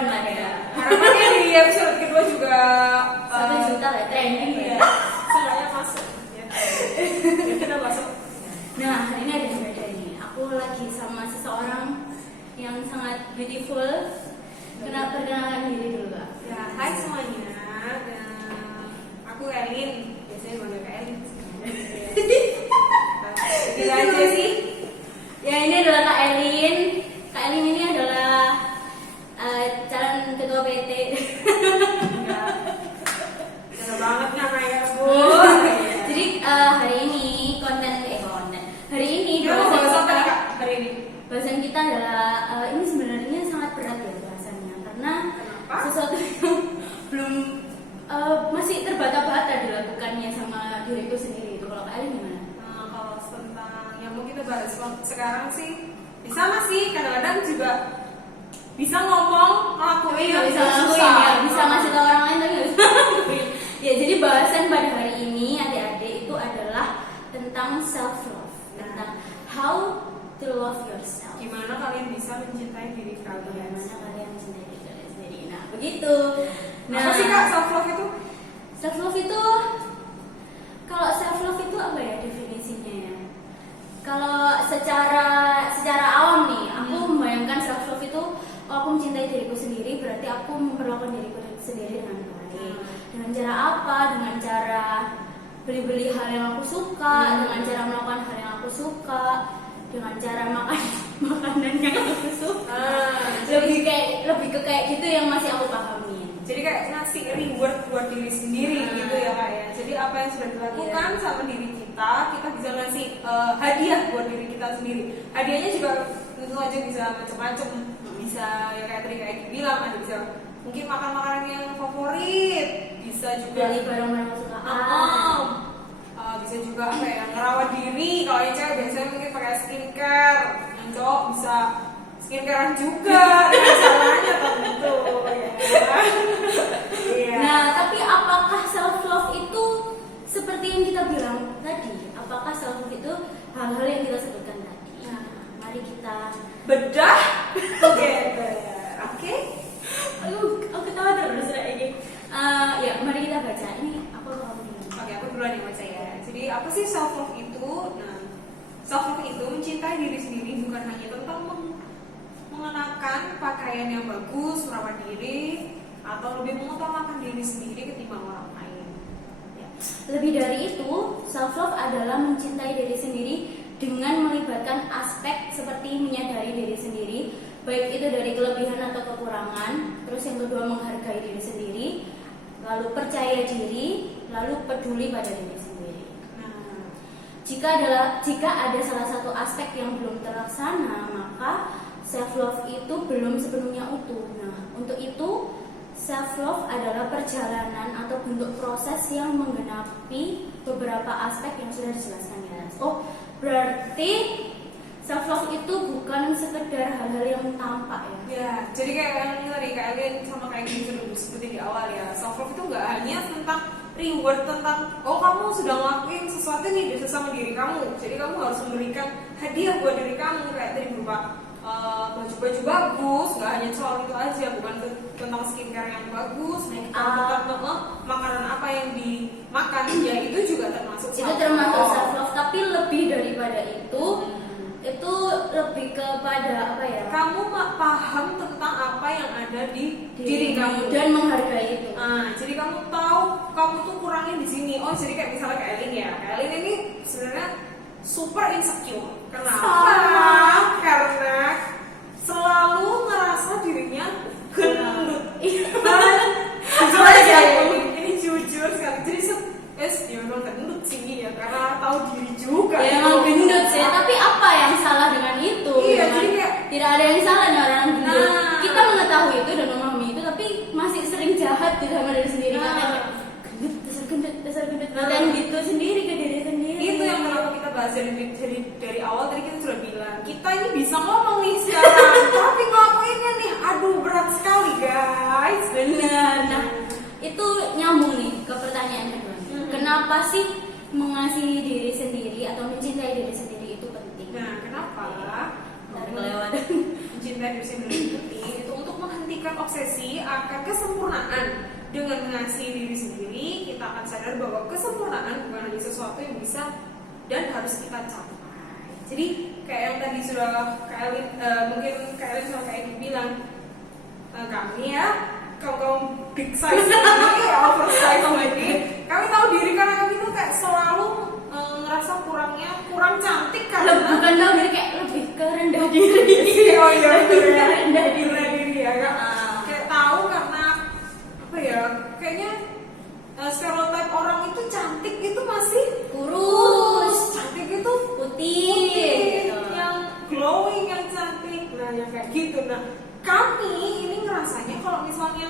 ribuan lah ya. Harapannya di episode kedua juga 1 juta lah trending ya. Seenggaknya masuk ya. Kita masuk. Nah, hari ini ada yang beda nih. Aku lagi sama seseorang yang sangat beautiful. Perkenalkan diri dulu, Kak. Ya, hai semuanya. Aku Elin. Biasanya manggil Kak Elin. Gila aja sih. Ya, ini adalah Kak Elin. Kak Elin ini adalah calon ketua PT. Enggak banget namanya, Bu. Jadi hari ini konten. Hari ini Kita mau bahas apa nih, Kak? Hari ini. Bahasan kita adalah ini sebenarnya sangat berat ya bahasannya karena Kenapa? sesuatu yang belum masih terbata-bata dilakukannya sama diriku sendiri. Itu kalau Kak Elin gimana? Nah, kalau tentang yang mau kita bahas sekarang sih sama sih, kadang-kadang juga bisa ngomong, ngelakuin, Nggak bisa ngelakuin ya, bisa ngasih tahu orang lain tapi nggak bisa ngelakuin. Ya, jadi bahasan pada hari ini adik-adik itu adalah tentang self love, tentang how to love yourself. Gimana kalian bisa mencintai diri kalian? Bagaimana kalian mencintai diri kalian sendiri? Nah, begitu. Nah, Apa sih, Kak, self love itu? self love itu, kalau self love itu apa ya definisinya ya? Kalau secara awam nih, aku membayangkan self love itu aku mencintai diriku sendiri, berarti aku memperlakukan diriku sendiri dengan baik. Dengan cara apa? Dengan cara beli-beli hal yang aku suka, dengan cara melakukan hal yang aku suka, dengan cara makan makanan yang aku suka. Lebih ke kayak gitu yang masih aku pahami. Jadi kayak ngasih reward buat diri sendiri gitu ya, Kak ya. Jadi apa yang sudah dilakukan sama diri kita bisa ngasih hadiah buat diri kita sendiri. Hadiahnya juga tentu aja bisa macam-macam. Bisa ya kayak tadi kayak bilang, ada bisa mungkin makan makanan yang favorit, bisa juga Beli barang-barang kesukaan. Bisa juga apa ya, ngerawat diri. Kalau yang cewek biasanya mungkin pakai skincare, yang cowok bisa skincarean juga dengan caranya tentu ya. Iya. Nah, tapi apakah self love itu seperti yang kita bilang tadi? Apakah self love itu hal-hal yang kita sebutkan tadi? Nah, mari kita bedah together. Oke. Aku ketawa terus kayak gini. Ya, mari kita baca. Ini aku kamu dulu. Oke, aku duluan yang baca ya. Jadi apa sih self love itu? Nah, self love itu mencintai diri sendiri bukan hanya tentang mengenakan pakaian yang bagus, merawat diri, atau lebih mengutamakan diri sendiri ketimbang orang lain. Ya. Lebih dari itu, self love adalah mencintai diri sendiri dengan melibatkan aspek seperti menyadari diri sendiri, baik itu dari kelebihan atau kekurangan. Terus yang kedua, menghargai diri sendiri, lalu percaya diri, lalu peduli pada diri sendiri. Nah, Jika ada salah satu aspek yang belum terlaksana, maka self love itu belum sepenuhnya utuh. Nah, untuk itu self love adalah perjalanan atau bentuk proses yang menggenapi beberapa aspek yang sudah dijelaskan di atas. Oh, berarti self love itu bukan sekedar hal-hal yang tampak ya. ya, jadi kayak yang ini tadi Kak Elin sama kayak gitu seperti di awal ya. Self love itu nggak hanya tentang reward, tentang kamu sudah ngelakuin sesuatu nih sama diri kamu, jadi kamu harus memberikan hadiah buat diri kamu kayak tadi berupa baju-baju bagus, nggak hanya soal itu aja, bukan tentang skincare yang bagus, tentang makanan apa yang dimakan, ya itu juga termasuk Itu termasuk self love, tapi lebih daripada itu lebih kepada apa ya? Kamu paham tentang apa yang ada di diri kamu dan menghargai itu. Jadi kamu tahu kamu tuh kurangnya di sini. Oh, jadi kayak misalnya Kak Elin ya. Kak Elin ini sebenarnya super insecure. Kenapa? Karena selalu ngerasa dirinya gendut. Jujur aja ini jujur sekali. Jadi dia memang gendut sih ya, karena tahu diri juga. Ya emang gendut sih, tapi apa yang salah dengan itu? Iya, jadi kayak tidak ada yang salah nih orang gendut. Kita mengetahui itu dan memahami itu, tapi masih sering jahat gitu sama diri sendiri. Gendut, dasar gendut, dan gitu sendiri ke diri sendiri. Itu yang kenapa kita bahas dari awal tadi kita sudah bilang kita ini bisa ngomong nih sekarang, tapi ngelakuinnya nih, aduh berat sekali guys. Benar. Nah, itu nyambung nih ke pertanyaan kedua. Kenapa sih mengasihi diri sendiri atau mencintai diri sendiri itu penting? Nah, kenapa? Dari kelewatan. Mencintai diri sendiri itu penting, itu untuk menghentikan menghentikan obsesi akan kesempurnaan. Dengan mengasihi diri sendiri, kita akan sadar bahwa kesempurnaan bukan hanya sesuatu yang bisa dan harus kita capai. Jadi kayak yang tadi sudah mungkin Kak Elin sama Kak Egi bilang, kami ya kaum big size ini, oversize ini, kami tahu diri karena kami tuh kayak selalu ngerasa kurang cantik karena bukan tahu diri, kayak lebih ke rendah diri. Oh iya, rendah diri ya kan. Kayak tahu karena apa ya? Kayaknya stereotip orang itu cantik itu masih kurus, cantik itu putih, yang glowing, yang cantik, nah yang kayak gitu. Nah kami ini ngerasanya kalau misalnya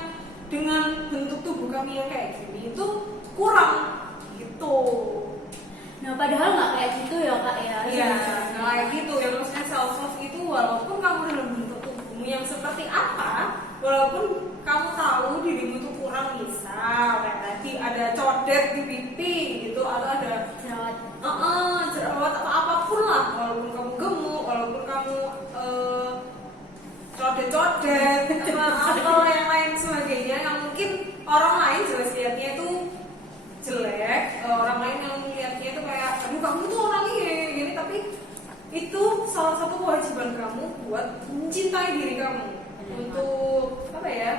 dengan bentuk tubuh kami yang kayak gini itu kurang gitu. Nah padahal nggak kayak gitu ya Kak ya. Iya, nggak kayak gitu. Yang maksudnya self love itu walaupun kamu dalam bentuk tubuhmu yang seperti apa, walaupun kamu tahu dirimu itu kurang, misal kayak tadi ada codet di pipi gitu, atau ada jerawat atau apapun lah, walaupun kamu gemuk, walaupun kamu codet-codet atau yang lain sebagainya, yang mungkin orang lain jelas lihatnya itu jelek, orang lain yang melihatnya itu kayak aduh kamu tuh orangnya gini, tapi itu salah satu kewajiban kamu buat mencintai diri kamu, untuk apa ya,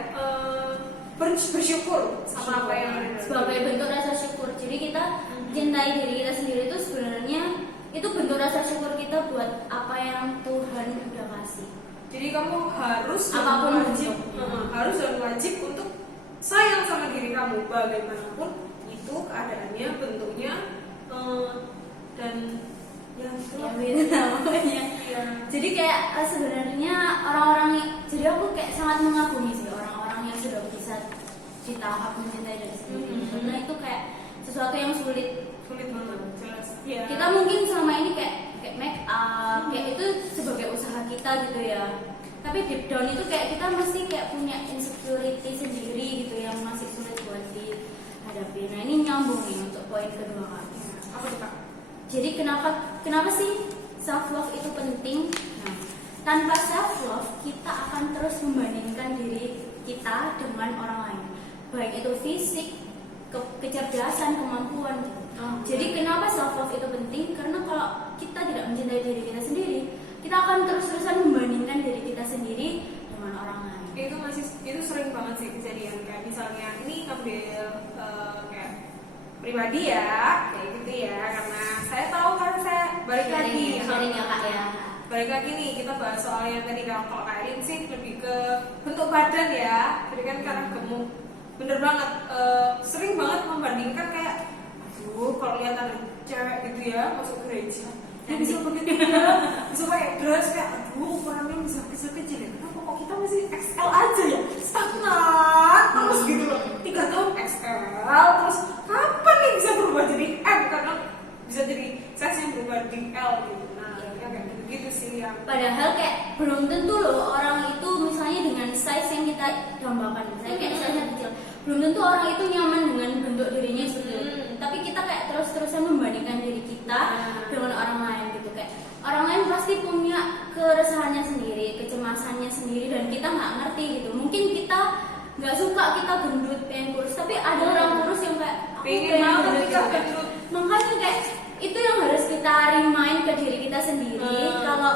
bersyukur sama apa yang ada. Sebagai bentuk rasa syukur. Jadi kita cintai diri kita sendiri itu sebenarnya itu bentuk rasa syukur kita buat apa yang Tuhan udah kasih. Jadi kamu harus apapun wajib, harus dan wajib untuk sayang sama diri kamu bagaimanapun itu keadaannya, bentuknya, dan ya namanya. Ya. Jadi kayak sebenarnya orang-orang, jadi aku kayak sangat mengagumi sih orang-orang yang sudah bisa di tahap mencintai diri sendiri. Karena itu kayak sesuatu yang sulit banget, jelas. Ya. Kita mungkin selama ini kayak make up, kayak itu sebagai usaha kita gitu ya. Tapi deep down itu kayak kita masih kayak punya insecurity sendiri gitu yang masih sulit buat dihadapi. Nah ini nyambung nih untuk poin kedua Kak. Apa tuh Kak? Jadi kenapa sih self love itu penting? Nah, tanpa self love kita akan terus membandingkan diri kita dengan orang lain, baik itu fisik, kecerdasan, kemampuan gitu. Jadi kenapa self love itu penting? Karena kalau kita tidak mencintai diri kita sendiri, kita akan terus-terusan membandingkan diri kita sendiri dengan orang lain. Itu sering banget sih kejadian, kayak misalnya ini ambil kayak pribadi ya, kayak gitu ya, karena saya tahu kan saya balik lagi sharing ya Kak ya. Balik lagi nih kita bahas soal yang tadi, kalau Kak Elin sih lebih ke bentuk badan ya, jadi kan karena gemuk, bener banget, sering banget membandingkan kayak aduh kalau lihat ada cewek gitu ya masuk gereja dia bisa begitu ya, bisa pakai dress kayak aduh ukurannya bisa kecil ya, kenapa kok kita masih XL aja ya, stagnan terus gitu loh, 3 tahun XL, terus kapan nih bisa berubah jadi M, karena bisa jadi size yang berubah di L gitu. Nah kayak gitu sih yang padahal kayak belum tentu loh orang itu misalnya dengan size yang kita dambakan, misalnya kayak size yang kecil, belum tentu orang itu nyaman dengan bentuk dirinya seperti itu. Tapi kita kayak terus-terusan membandingkan diri kita dengan orang lain gitu, kayak orang lain pasti punya keresahannya sendiri, kecemasannya sendiri, dan kita nggak ngerti gitu. Mungkin kita nggak suka kita gendut, pengen kurus, tapi ada orang kurus yang kayak aku pengen gendut gitu. Makanya kayak itu yang harus kita remind ke diri kita sendiri, kalau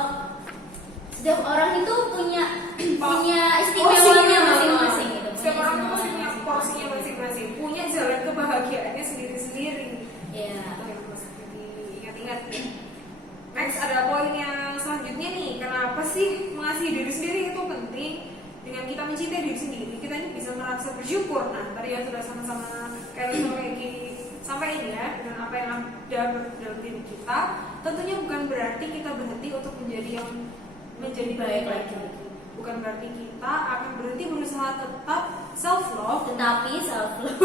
setiap orang itu punya istimewanya masing-masing gitu. Setiap orang itu pasti punya porsinya masing-masing, punya jalan kebahagiaannya sendiri-sendiri. Iya. Ingat-ingat. Next ada poin yang selanjutnya nih, kenapa sih mengasihi diri sendiri itu penting? Dengan kita mencintai diri sendiri, kita ini bisa merasa bersyukur. Nah, tadi yang sudah sama-sama kayak sampai ini ya, dengan apa yang ada dalam diri kita, tentunya bukan berarti kita berhenti untuk menjadi baik lagi. Bukan berarti kita akan berhenti berusaha tetap self love, Tetapi self love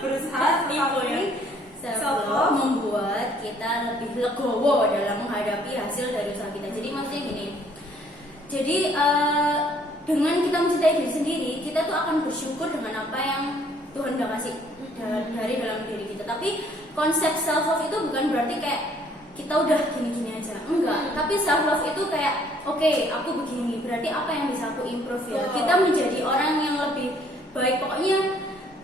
berusaha tetapi self love membuat kita lebih legowo dalam menghadapi hasil dari usaha kita. Jadi maksudnya gini, jadi dengan kita mencintai diri sendiri, kita tuh akan bersyukur dengan apa yang Tuhan udah kasih dari dalam diri kita. Tapi konsep self love itu bukan berarti kayak kita udah gini-gini aja. enggak, tapi self love itu kayak oke, aku begini, berarti apa yang bisa aku improve ya. Kita menjadi orang yang lebih baik, pokoknya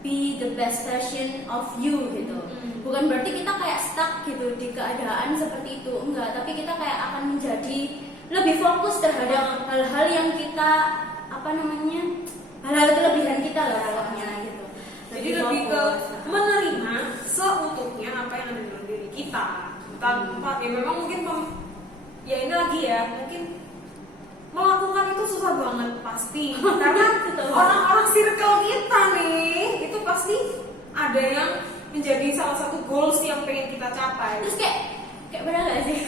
be the best version of you gitu. Bukan berarti kita kayak stuck gitu di keadaan seperti itu, enggak, tapi kita kayak akan menjadi lebih fokus terhadap hal-hal yang kita hal-hal kelebihan kita lah pokoknya gitu. Jadi lebih ke menerima seutuhnya apa yang ada dalam diri kita, tanpa ya memang mungkin ya ini lagi ya, mungkin melakukan itu susah banget pasti karena orang-orang circle kita nih itu pasti ada yang menjadi salah satu goals yang pengen kita capai. Terus kayak pernah gak sih?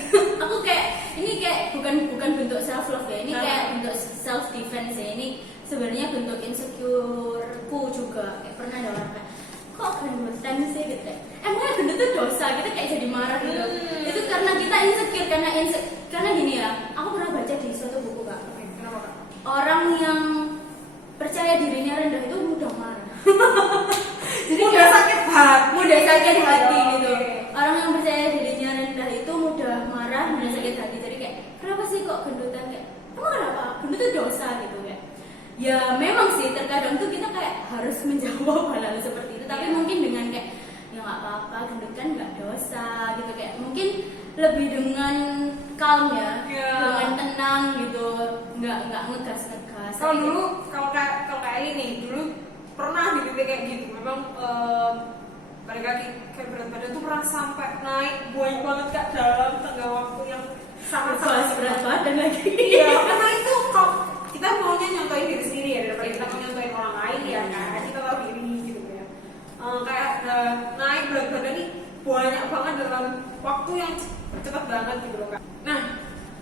Aku kayak ini kayak bukan bentuk self love ya, ini kayak bentuk self defense ya. Ini sebenarnya bentuk insecureku juga. Kayak pernah ada orang kayak, kok gendutan sih gitu. Emangnya gendut itu dosa? Kita kayak jadi marah gitu. Itu karena kita insecure, karena gini ya. Aku pernah baca di suatu buku Kak. Kenapa Kak? Orang yang percaya dirinya rendah itu mudah marah. Jadi mudah sakit hati, gitu. Orang yang percaya dirinya rendah itu mudah marah, mudah sakit hati. Jadi kayak kenapa sih kok gendutan, kayak emang kenapa? Gendut itu dosa gitu kayak. Ya memang sih terkadang tuh kita kayak harus menjawab hal-hal seperti itu. Tapi mungkin dengan kayak ya nggak apa-apa, gendut kan nggak dosa gitu, kayak mungkin lebih dengan calm ya, dengan tenang gitu, nggak ngegas. Kalau kayak ini dulu pernah di titik kayak gitu. Memang pada kaki kayak berat badan tuh pernah sampai naik banyak banget Kak dalam tengah waktu yang sangat berat badan lagi. Iya, karena itu kalau kita maunya nyontohin diri sendiri ya daripada kita mau nyontohin orang lain ya kan, kita tahu diri gitu ya. Kayak naik berat badan nih banyak banget dalam waktu yang cepat banget gitu loh Kak. Nah,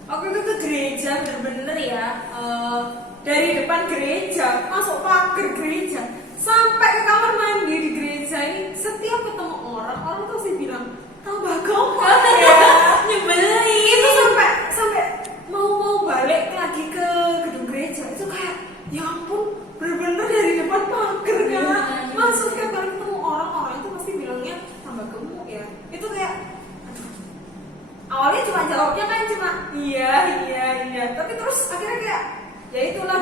waktu itu ke gereja bener-bener ya, dari depan gereja masuk pagar gereja sampai ke kamar mandi di gereja ini, setiap ketemu orang tuh sih bilang tambah gemuk ya, nyebelin. Itu sampai mau balik lagi ke gedung gereja itu kayak ya ampun, bener-bener dari depan pagar kan masuk, setiap kali ketemu orang itu pasti bilangnya tambah gemuk ya. Itu kayak awalnya jawabnya kan cuma iya, tapi terus akhirnya kayak ya itulah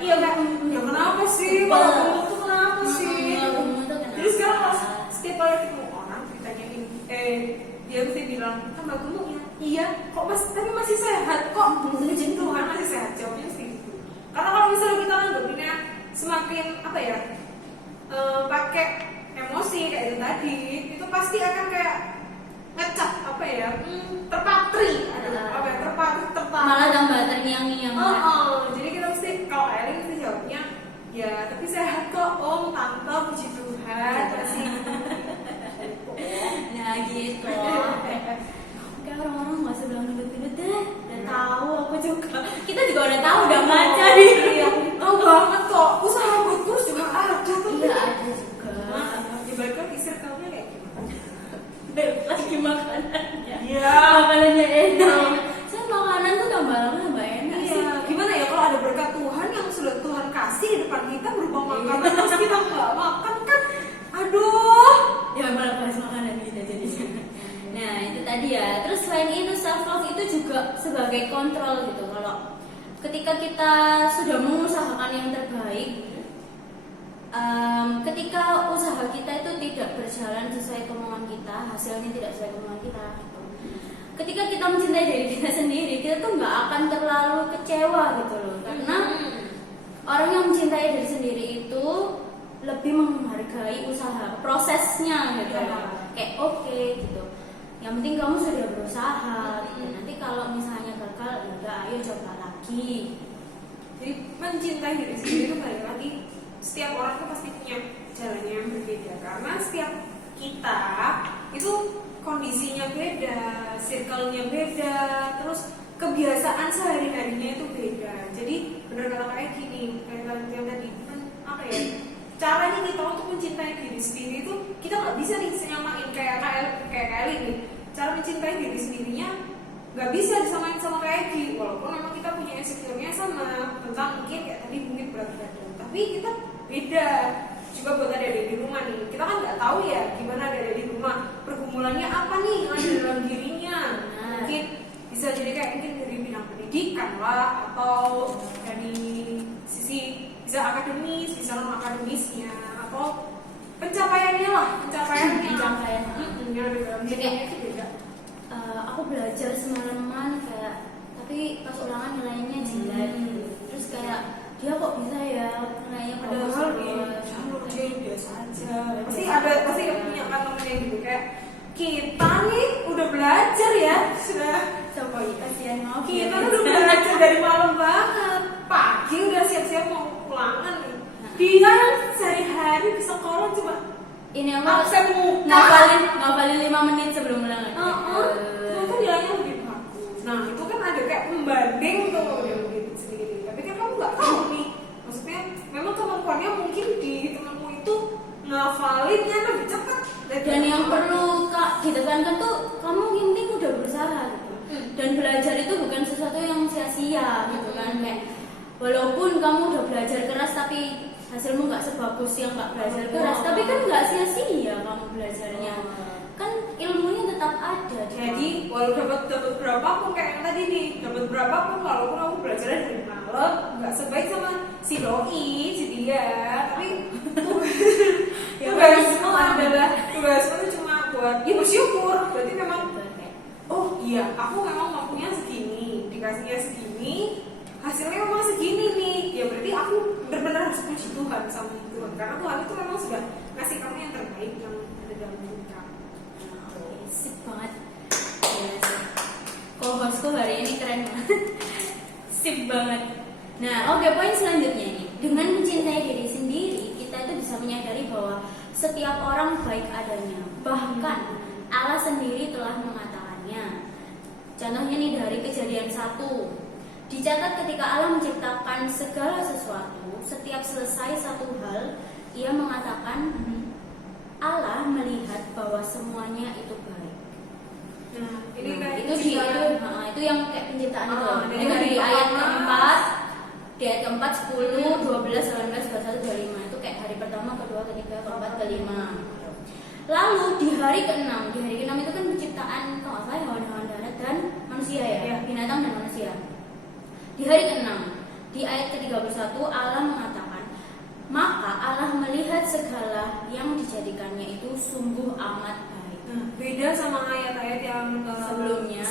iya kan, ya kenapa sih kalau gemuk tuh kenapa sih. Jadi sekarang pas setiap kali ketemu orang ditanyain dia mesti bilang tambah gemuk ya, iya kok tapi masih sehat kok, puji Tuhan masih sehat, jawabnya mesti gitu. Karena kalau misalnya kita nanggepinnya semakin pakai emosi kayak itu tadi, itu pasti akan kayak ngecap terpatri, malah tambah terngiang-ngiang. Jadi kita mesti, kalau Elin mesti jawabnya ya tapi sehat kok om, tante, puji Tuhan masih. Nah gitu. Kayak orang-orang nggak usah bilang gendut-gendut deh, udah tahu aku juga. Kita juga udah tahu, udah baca nih. Tahu banget kok, usaha buat terus juga ada tuh. Iya ada juga. Dibalik lagi circle-nya kayak gimana? Lagi makanannya. Iya. Makanannya enak. Saya makanan tuh tambah lama tambah enak sih. Iya. Gimana ya kalau ada berkat Tuhan yang sudah Tuhan kasih di depan kita berupa makanan terus kita nggak makan kan? Aduh. Ya malah bahas makanan kita jadinya. Nah itu tadi ya. Terus selain itu self love itu juga sebagai kontrol gitu. Kalau ketika kita sudah mengusahakan yang terbaik, ketika usaha kita itu tidak berjalan sesuai kemauan kita, hasilnya tidak sesuai kemauan kita gitu. Ketika kita mencintai diri kita sendiri, kita tuh nggak akan terlalu kecewa gitu loh. Karena orang yang mencintai diri sendiri itu lebih menghargai usaha prosesnya gitu. Kayak oke gitu, yang penting kamu sudah berusaha gitu. Nanti kalau misalnya gagal ya udah, ayo coba lagi. Jadi mencintai diri sendiri itu balik lagi, setiap orang tuh pasti punya jalannya yang berbeda, karena setiap kita itu kondisinya beda, circle-nya beda, terus kebiasaan sehari-harinya itu beda. Jadi bener kata kayak gini, kayak yang tadi kan caranya kita untuk mencintai diri sendiri itu kita nggak bisa nih senyamain kayak Kylie nih. Cara mencintai diri sendirinya nggak bisa disamain sama kayak Egi, walaupun memang kita punya insecure-nya sama tentang mungkin kayak tadi mungkin berat badan, tapi kita beda. Juga buat adik-adik di rumah nih, kita kan nggak tahu ya gimana adik-adik di rumah pergumulannya apa nih yang ada dalam dirinya. Mungkin bisa bisa jadi kayak mungkin dari bidang pendidikan lah, atau dari sisi bisa akademis, bisa non akademisnya, atau pencapaiannya lah, pencapaiannya yang ada dalam dirinya itu beda. Aku belajar semalaman kayak, tapi pas ulangan nilainya jelek. Terus kayak dia kok bisa ya nilainya Padahal dia biasa aja. Pasti punya kan temen yang gitu kayak kita nih udah belajar ya, sudah coba kasihan mau kita udah belajar dari malam banget, pagi udah siap-siap mau ulangan nih. Dia sehari-hari ke sekolah cuma ini absen muka, ngapalin 5 menit sebelum ulangan. ternyata nilainya lebih bagus. Nah itu kan ada kayak pembanding tuh yang gitu sendiri. Tapi kan kamu nggak tahu nih, maksudnya memang kemampuannya mungkin di temanmu itu ngafalinnya lebih cepat. Dan yang perlu ditekankan tuh kamu yang penting udah berusaha gitu. Dan belajar itu bukan sesuatu yang sia-sia gitu kan, kayak walaupun kamu udah belajar keras tapi hasilmu nggak sebagus yang nggak belajar keras, tapi kan nggak sia-sia kamu belajarnya, kan ilmunya tetap ada. Jadi walau dapat berapapun kayak yang tadi nih, dapat berapapun walaupun kamu belajarnya dari malam, nggak sebaik sama si doi, si dia. Tapi tugasmu adalah tugasmu itu cuma buat ya bersyukur. Berarti memang oh iya aku memang mampunya segini, dikasihnya segini, hasilnya memang segini nih. Ya berarti aku benar-benar harus puji Tuhan sama Tuhan, karena Tuhan itu memang sudah ngasih kamu yang terbaik yang ada dalam diri kamu. Sip banget. Yes. Co-hostku hari ini keren banget. Sip banget. Nah, oke, poin selanjutnya nih. Dengan mencintai diri sendiri, kita itu bisa menyadari bahwa setiap orang baik adanya. Bahkan Allah sendiri telah mengatakannya. Contohnya nih dari Kejadian 1. Dicatat ketika Allah menciptakan segala sesuatu, setiap selesai satu hal, Ia mengatakan Allah melihat bahwa semuanya itu baik. Nah, ini kan itu yang kayak penciptaan itu. Jadi Itu di dari ayat pertama, keempat, di ayat keempat, 10, 12, 19, 21, 25 itu kayak hari pertama, kedua, ketiga, keempat, kelima. Lalu di hari ke-6, itu kan penciptaan kalau nggak salah hewan-hewan darat dan manusia ya, binatang dan manusia. Di hari ke-6, di ayat ke-31 Allah mengatakan, maka Allah melihat segala yang dijadikannya itu sungguh amat baik. Beda sama ayat-ayat yang Sebelumnya.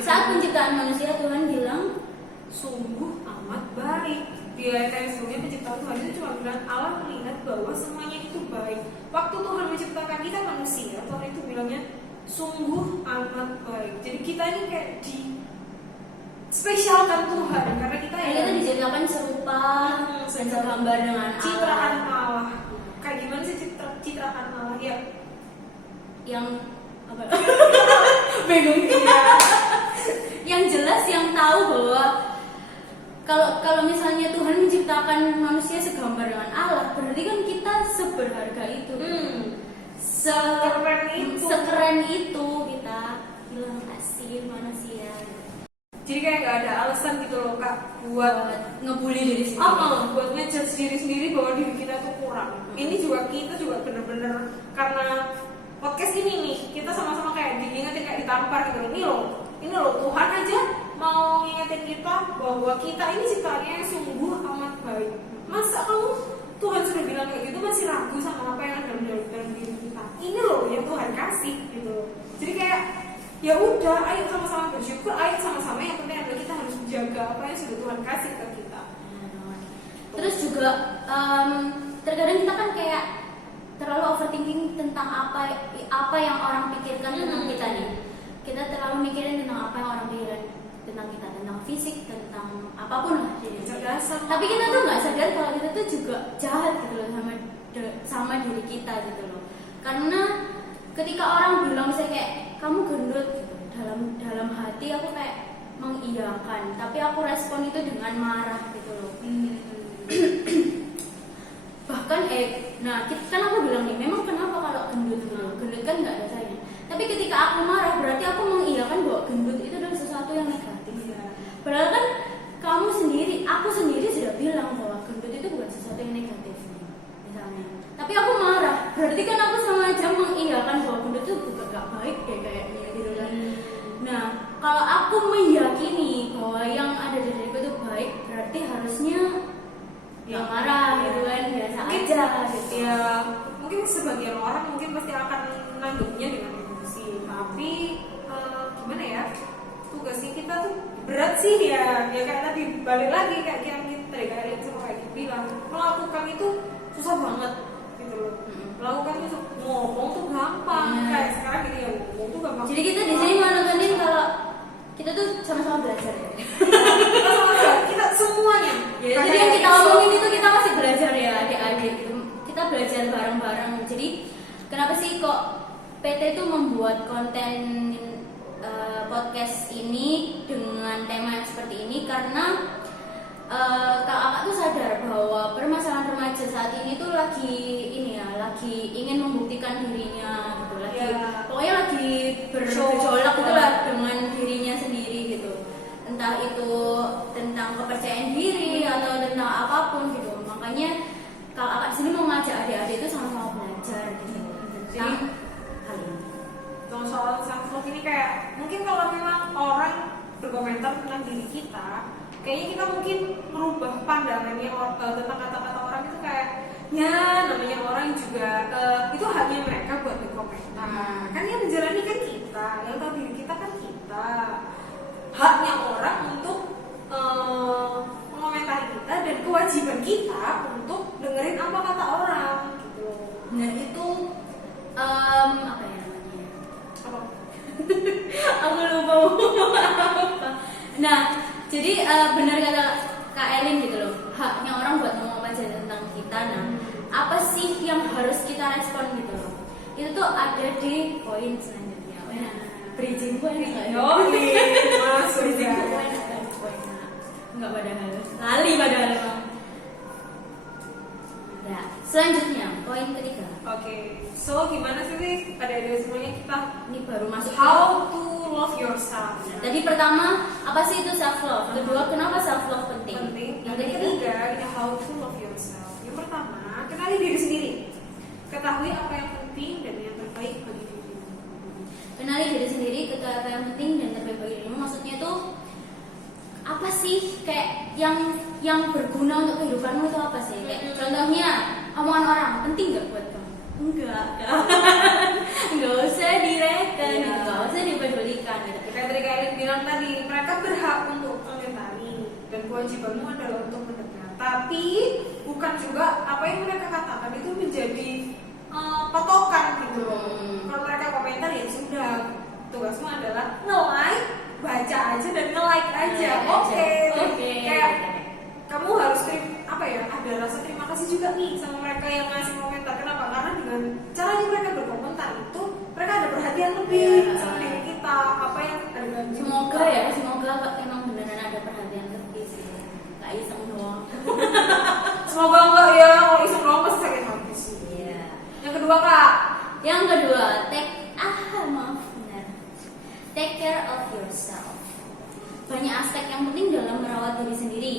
Saat Saat penciptaan manusia Tuhan bilang sungguh amat baik. Di ayat yang sebelumnya penciptaan Tuhan itu cuma bilang Allah melihat bahwa semuanya itu baik. Waktu Tuhan menciptakan kita manusia, Tuhan itu bilangnya sungguh amat baik. Jadi kita ini kayak di spesialkan Tuhan karena kita kita dijadikan serupa dan segambar dengan citraan Allah. Allah. Kayak gimana sih citraan Allah ya? Yang apa? Bingung. Yang jelas yang tahu bahwa kalau misalnya Tuhan menciptakan manusia segambar dengan Allah, berarti kan kita seberharga itu. Sekeren itu kita bilang kasih manusia. Jadi kayak nggak ada alasan gitu loh kak buat ngebully diri sendiri. Buat ngejudge diri sendiri bahwa diri kita tuh kurang. Ini juga kita juga bener-bener karena podcast ini nih kita sama-sama kayak diingetin kayak ditampar gitu. Ini loh Tuhan aja mau ngingetin kita bahwa kita ini ciptaannya yang sungguh amat baik. Masa kamu Tuhan sudah bilang kayak gitu masih ragu sama apa yang ada dalam diri kita? Ini loh yang Tuhan kasih gitu. Jadi kayak ya udah, ayo sama-sama bersyukur, ayo sama-sama yang penting adalah kita harus menjaga apa yang sudah Tuhan kasih ke kita. Terus juga terkadang kita kan kayak terlalu overthinking tentang apa yang orang pikirkan tentang kita nih. Kita terlalu mikirin tentang apa yang orang pikirin tentang kita, tentang fisik, tentang apapun lah. Tapi kita tuh nggak sadar kalau kita tuh juga jahat gitu loh sama diri kita gitu loh. Karena ketika orang bilang misalnya kayak kamu gendut gitu, dalam hati aku kayak mengiyakan, tapi aku respon itu dengan marah gitu loh. Bahkan kan aku bilang nih, memang kenapa kalau gendut kan nggak ada saya. Tapi ketika aku marah berarti aku mengiyakan bahwa gendut itu adalah sesuatu yang negatif. Padahal kan aku sendiri sudah bilang bahwa gendut itu bukan sesuatu yang negatif misalnya. Tapi aku marah, berarti kan aku sama aja mengiyakan bahwa gendut itu bukan gak baik deh kayaknya gitu kan. Nah, kalau aku meyakini bahwa yang ada di diriku itu baik, berarti harusnya ya marah gitu kan, biasa aja gitu. Ya mungkin sebagian orang mungkin pasti akan nanggepnya dengan emosi, tapi gimana ya, tugasnya kita tuh berat sih ya kayak tadi, balik lagi kayak yang kita tadi kayak sama kayak gitu bilang, melakukan itu susah banget gitu loh. Melakukan itu ngomong tuh gampang, kayak sekarang gini ya, ngomong tuh gampang. Jadi kita di sini menontonin kalau kita tuh sama-sama belajar ya. Kita semuanya. Ya, jadi yang kita omongin itu kita masih belajar ya, adik-adik gitu. Kita belajar bareng-bareng. Jadi kenapa sih kok PT itu membuat konten podcast ini dengan tema yang seperti ini? Karena kakak tuh sadar bahwa permasalahan remaja saat ini tuh lagi ingin membuktikan dirinya gitu, pokoknya lagi bergejolak gitu lah dengan dirinya sendiri gitu, entah itu tentang kepercayaan diri atau tentang apapun gitu. Makanya kakak sini mau ngajak adik-adik itu sama-sama belajar gitu. Jadi soal self love ini kayak mungkin kalau memang orang berkomentar tentang diri kita, kayaknya kita mungkin merubah pandangannya tentang kata-kata orang itu kayak ya namanya orang juga itu haknya mereka buat berkomentar. Kan yang menjalani kan kita, yang tahu diri kita kan kita. Haknya orang untuk mengomentari kita dan kewajiban kita untuk dengerin apa kata orang gitu. Nah itu apa ya namanya? Apa? Aku lupa apa. Nah jadi benar kata Kak Elin gitu loh, haknya orang buat ngomong apa aja tentang kita. Nah apa sih yang harus kita respon gitu loh, itu tuh ada di poin selanjutnya. Bridging point nggak ya? Masuk Bridging point nggak padahal lali padahal emang. Ya selanjutnya poin ketiga. Oke, so gimana sih ada semuanya kita Ini baru masuk how to love yourself. Tadi pertama apa sih itu self love? Kedua kenapa self love penting? Yang ketiga kita how to love yourself. Yang pertama kenali diri sendiri, ketahui apa yang penting dan yang terbaik bagi dirimu. Kenali diri sendiri, ketahui apa yang penting dan terbaik bagi dirimu. Maksudnya tuh apa sih kayak yang berguna untuk kehidupanmu itu apa sih? Kayak contohnya omongan orang penting nggak buat kamu? Enggak usah direken, nggak usah dipedulikan gitu. Kayak tadi kalian bilang tadi, mereka berhak untuk komentari dan kewajibanmu adalah untuk mendengar. Tapi bukan juga apa yang mereka katakan itu menjadi patokan gitu loh. Kalau mereka komentar ya sudah, tugasmu adalah nge-like, baca aja dan nge-like aja. Oke. Kayak kamu harus ada rasa terima kasih juga nih sama mereka yang ngasih komentar. Kenapa? Karena dengan caranya mereka berkomentar itu mereka ada perhatian lebih sama diri kita, apa yang ada. Semoga emang beneran ada perhatian lebih sih, nggak iseng doang. Semoga enggak ya, kalau iseng doang pasti sakit hati sih. Iya. Yang kedua kak, take care of yourself. Banyak aspek yang penting dalam merawat diri sendiri.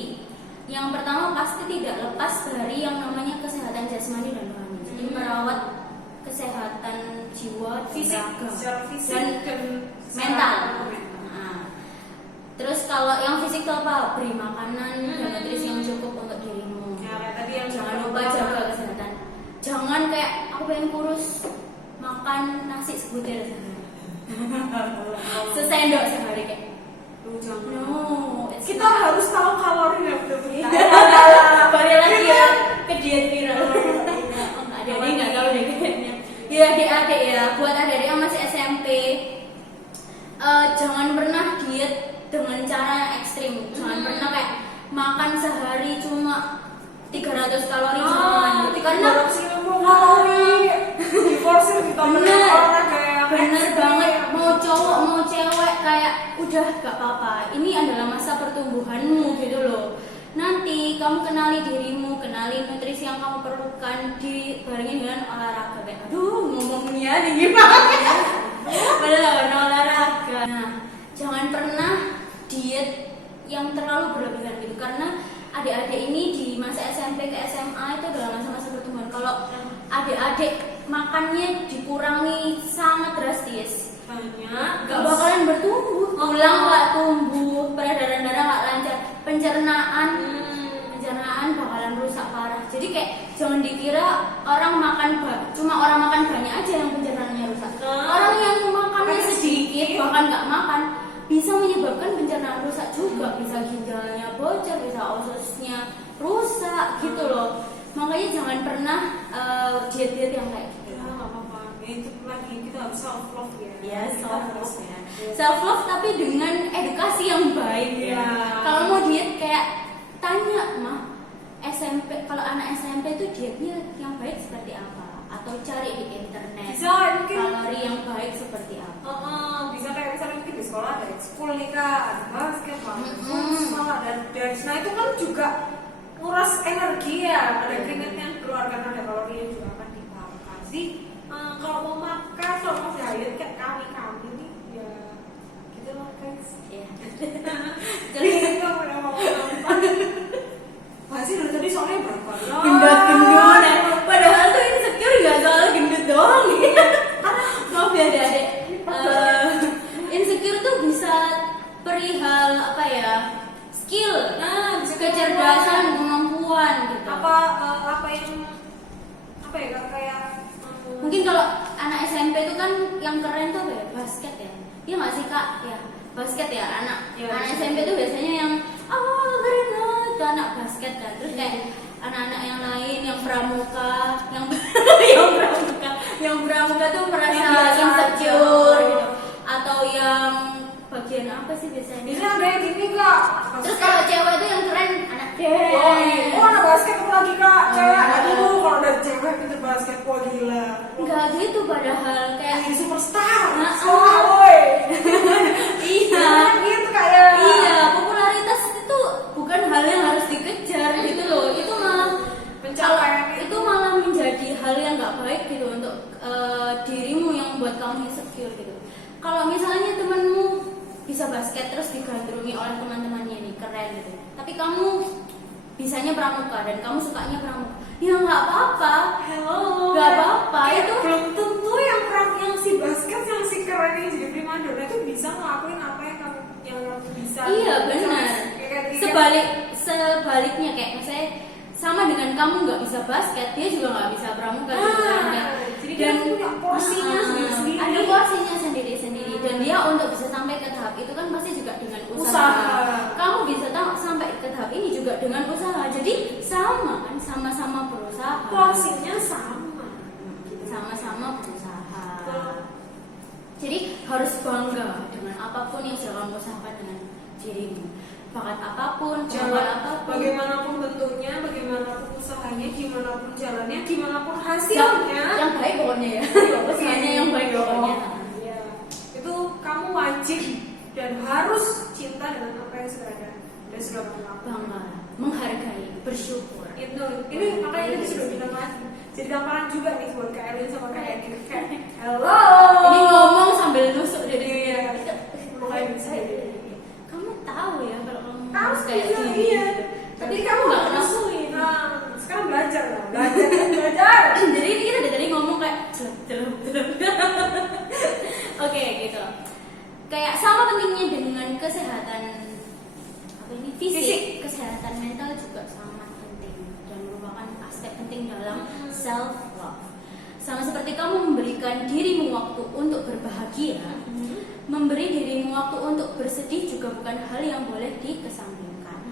Yang pertama pasti tidak lepas dari yang namanya kesehatan jasmani dan rohani. Jadi merawat kesehatan jiwa, secara fisik dan mental. Terus kalau yang fisik itu apa? Beri makanan dan nutrisi yang cukup untuk dirimu. Ya, kayak tadi yang jangan lupa jaga kesehatan. Jangan kayak aku pengen kurus, makan nasi sebutir sehari. Sesendok sehari kayak. Kita harus tahu kalori yang benar-benar. Balik lagi ya ke diet viral. Adik-adik nggak tahu deh kayaknya. Ya adik-adik ya, buat adik-adik yang masih SMP, jangan pernah diet dengan cara ekstrim. Jangan pernah kayak makan sehari cuma 300 kalori karena kalori diforsir kita orang kayak bener banget. Mau cowok mau cewek kayak udah gak apa-apa, ini adalah masa pertumbuhanmu gitu loh. Nanti kamu kenali dirimu, kenali nutrisi yang kamu perlukan, dibarengin dengan olahraga. Kayak ngomongnya tinggi banget padahal olahraga. Nah jangan pernah diet yang terlalu berlebihan gitu, karena adik-adik ini di masa SMP ke SMA itu adalah masa-masa pertumbuhan. Kalau adik-adik makannya dikurangi sangat drastis, banyak gak bakalan bertumbuh. tulang nggak tumbuh, peredaran darah nggak lancar, pencernaan bakalan rusak parah. Jadi kayak jangan dikira orang makan cuma orang makan banyak aja yang pencernaannya rusak. Orang yang makannya sedikit bahkan nggak makan bisa menyebabkan pencernaan rusak juga, bisa ginjalnya bocor, bisa ususnya rusak gitu loh. Makanya jangan pernah diet-diet yang kayak gitu. Ya nggak apa-apa. Ya, itu lagi kita harus self love ya. Ya, self love ya. Self love tapi dengan edukasi yang baik ya. Ya. Kalau mau diet kayak tanya mah SMP, kalau anak SMP itu dietnya yang baik seperti apa? Atau cari di internet Bisa mungkin kalori yang baik seperti apa? bisa kayak misalnya mungkin di sekolah ada ekskul nih kak, ada basket, ada futsal, ada dance. Nah itu kan juga nguras energi ya, ada keringat yang keluar karena ada kalori yang juga akan dibakar sih. Kalau mau makan, kalau mau diet kayak kami nih ya gitu lah guys. Ya. Jadi kita udah mau makan. Masih dari tadi soalnya berapa? Gendut-gendut ya. Padahal tuh insecure nggak soal gendut doang ya. Maaf ya adik-adik. Insecure tuh bisa perihal apa ya? Skill, bisa kecerdasan, kemampuan gitu. apa ya kayak Mungkin kalau anak SMP itu kan yang keren tuh apa ya? Basket ya. Iya nggak sih kak? Ya basket ya anak SMP itu biasanya yang keren banget itu anak basket kan. Terus kayak anak-anak yang lain yang pramuka, yang pramuka tuh merasa insecure gitu. Atau yang bagian apa sih biasanya? Biasanya ada yang gini kak. Terus kalau cewek itu yang keren anak anak basket apa lagi kak? Cewek. Aduh kalau ada cewek pinter basket wah gila. Enggak gitu padahal kayak Jadi superstar. Nah, woi. iya. Gitu kayak. Iya, popularitas itu bukan hal yang harus dikejar gitu loh. Itu malah Pencapaian. itu malah menjadi hal yang nggak baik gitu untuk dirimu yang membuat kamu insecure gitu. Kalau misalnya temanmu bisa basket terus digandrungi oleh teman-temannya nih keren gitu, tapi kamu bisanya pramuka dan kamu sukanya pramuka, ya nggak apa-apa. Nggak apa-apa. Itu belum tentu yang si basket yang si keren yang jadi primadona itu bisa ngelakuin apa yang kamu bisa. Iya benar. Sebaliknya kayak misalnya sama dengan kamu nggak bisa basket, dia juga nggak bisa pramuka gitu kan. Jadi dia punya porsinya sendiri. Ada porsinya sendiri-sendiri dan dia untuk bisa sampai ke tahap itu kan pasti juga dengan usaha. Kamu bisa sampai ke tahap ini juga dengan usaha. Jadi sama kan, sama-sama berusaha. Porsinya sama-sama berusaha. Jadi harus bangga dengan apapun yang sudah kamu usahakan dengan dirimu. Bakat apapun, jalan apapun, bagaimanapun bentuknya, bagaimanapun usahanya, gimana pun jalannya, gimana pun hasilnya, yang baik pokoknya ya. Usahanya yang baik pokoknya. Ya. Itu kamu wajib dan harus cinta dengan apa yang sudah ada dan sudah kamu lakukan. Bangga, menghargai, bersyukur. Ini makanya ini sudah kita bahas. Jadi gambaran juga nih buat Kak Elin sama Kak Egi. Halo. Ini ngomong sambil nusuk dari mulai bisa. Kamu tahu ya kalau kamu Tahu kayak gini. iya. Tapi kamu nggak nasuhin. Nah, sekarang belajar. Jadi ini kita dari tadi ngomong kayak Oke gitu. Kayak sama pentingnya dengan kesehatan apa ini fisik, kesehatan mental juga sangat penting dan merupakan aspek penting dalam self love. Sama seperti kamu memberikan dirimu waktu untuk berbahagia, memberi dirimu waktu untuk bersedih juga bukan hal yang boleh dikesampingkan.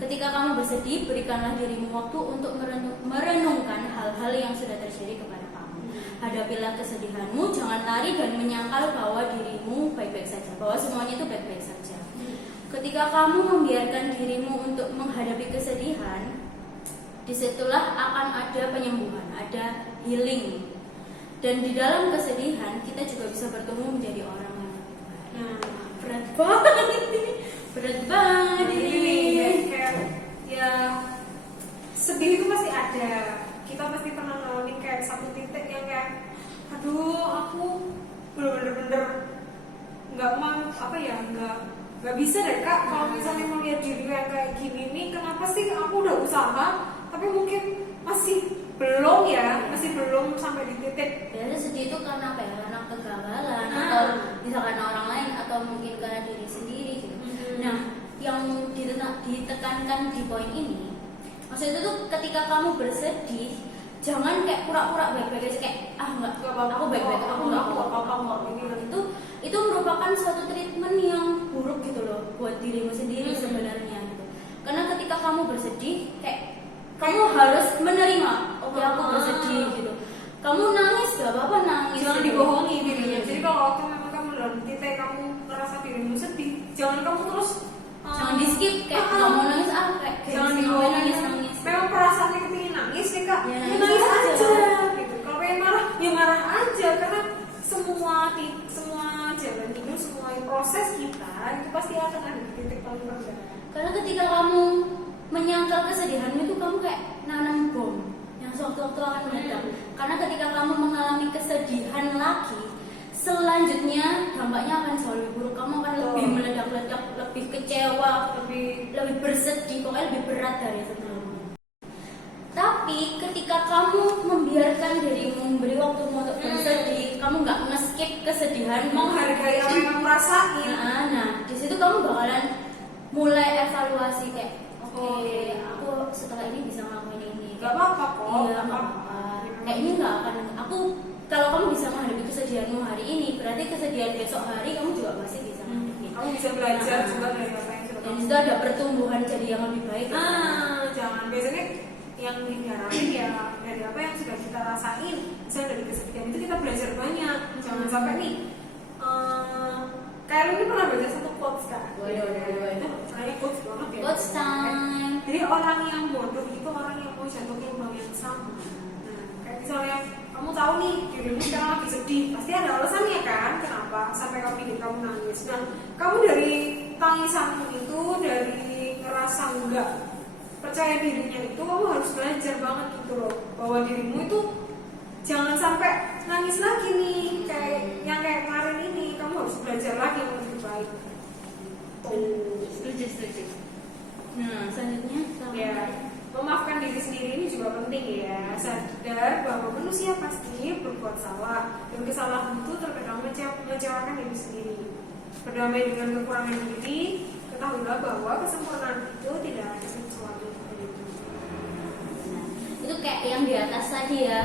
Ketika kamu bersedih, berikanlah dirimu waktu untuk merenungkan hal-hal yang sudah terjadi kepada kamu. Hadapilah kesedihanmu, jangan lari dan menyangkal bahwa dirimu baik-baik saja, bahwa semuanya itu baik-baik saja. Ketika kamu membiarkan dirimu untuk menghadapi kesedihan, disitulah akan ada penyembuhan, ada healing. Dan di dalam kesedihan kita juga bisa bertumbuh menjadi orang yang lebih baik. Berat banget ini. Kayak ya sedih itu pasti ada. Kita pasti pernah ngalamin kayak satu titik yang kayak, aduh aku bener-bener nggak mau nggak bisa deh kak kalau misalnya melihat diri kayak gini nih, kenapa sih aku udah usaha tapi mungkin masih belum sampai di titik. Biasanya sedih itu karena apa ya? Karena kegagalan atau bisa karena orang lain atau mungkin karena diri sendiri. ditekankan di poin ini, maksudnya itu tuh ketika kamu bersedih, jangan kayak pura-pura baik-baik aja, kayak enggak apa-apa, aku baik-baik, aku enggak apa-apa. Itu merupakan suatu treatment yang buruk gitu loh buat dirimu sendiri sebenarnya gitu. Karena ketika kamu bersedih, kayak kamu harus menerima, oke aku bersedih gitu. Kamu nangis gak apa-apa, nangis. Jangan dibohongi dirinya. Jadi kalau waktu memang kamu dalam titik kamu ngerasa dirimu sedih, jangan kamu terus jangan di skip kayak nggak mau nangis kayak jangan dibohongi. nangis. Memang perasaannya kepingin nangis nih kak, Ya, ya, nangis nangis aja. aja. Gitu. Kalau pengen marah, ya marah aja. Karena semua jalan hidup, semua proses kita itu pasti akan ada di titik paling rendah. Karena ketika kamu menyangkal kesedihanmu itu kamu kayak nanam bom yang sewaktu-waktu akan meledak. Karena ketika kamu mengalami kesedihan lagi, selanjutnya dampaknya akan jauh lebih buruk. Kamu akan lebih meledak-ledak, lebih kecewa, lebih bersedih, pokoknya lebih berat dari sebelumnya. Tapi ketika kamu membiarkan dirimu memberi waktu untuk bersedih, kamu nggak nge-skip kesedihan, Menghargai apa yang kamu rasain. Nah, di situ kamu bakalan mulai evaluasi kayak, oke, aku setelah ini bisa ngelakuin ini. Gak apa-apa kok. Iya, nggak apa-apa. Kayak ini nggak akan aku. Kalau kamu bisa menghadapi kesedihanmu hari ini, berarti kesedihan besok hari kamu juga pasti bisa menghadapi. Kamu bisa belajar juga dari apa yang sudah Dan kamu. itu ada pertumbuhan jadi yang lebih baik. Jangan biasanya yang diharapin ya dari apa yang sudah kita rasain, misalnya dari kesedihan itu kita belajar banyak. Jangan sampai nih. Kayak ini pernah baca satu quotes kan? Itu saya quotes banget ya. Quotes time. Jadi orang yang bodoh itu orang yang mau jatuh ke lubang yang sama. Nah, kayak misalnya kamu tahu nih dirimu sekarang lagi sedih, pasti ada alasannya kan? Kenapa sampai kamu bikin kamu nangis? Nah, kamu dari tangisanmu itu, dari ngerasa enggak percaya dirinya itu, kamu harus belajar banget gitu loh, bahwa dirimu itu jangan sampai nangis lagi nih, kayak kemarin ini. Kamu harus belajar lagi yang lebih baik. Setuju. Nah, selanjutnya Ya, memaafkan diri sendiri ini juga penting ya. Sadar bahwa manusia pasti berbuat salah, dan kesalahan itu terkadang mengecewakan diri sendiri. Berdamai dengan kekurangan diri, ketahuilah bahwa kesempurnaan itu tidak ada sesuatu seperti itu. itu kayak yang di atas tadi ya,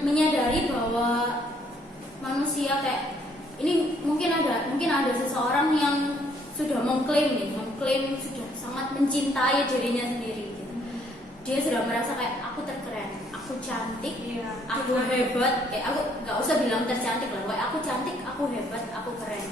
menyadari bahwa manusia kayak ini mungkin ada seseorang yang sudah mengklaim sudah sangat mencintai dirinya sendiri gitu. Dia sudah merasa kayak aku terkeren, aku cantik, aku hebat, kayak aku nggak usah bilang tercantik lah, kayak aku cantik, aku hebat, aku keren.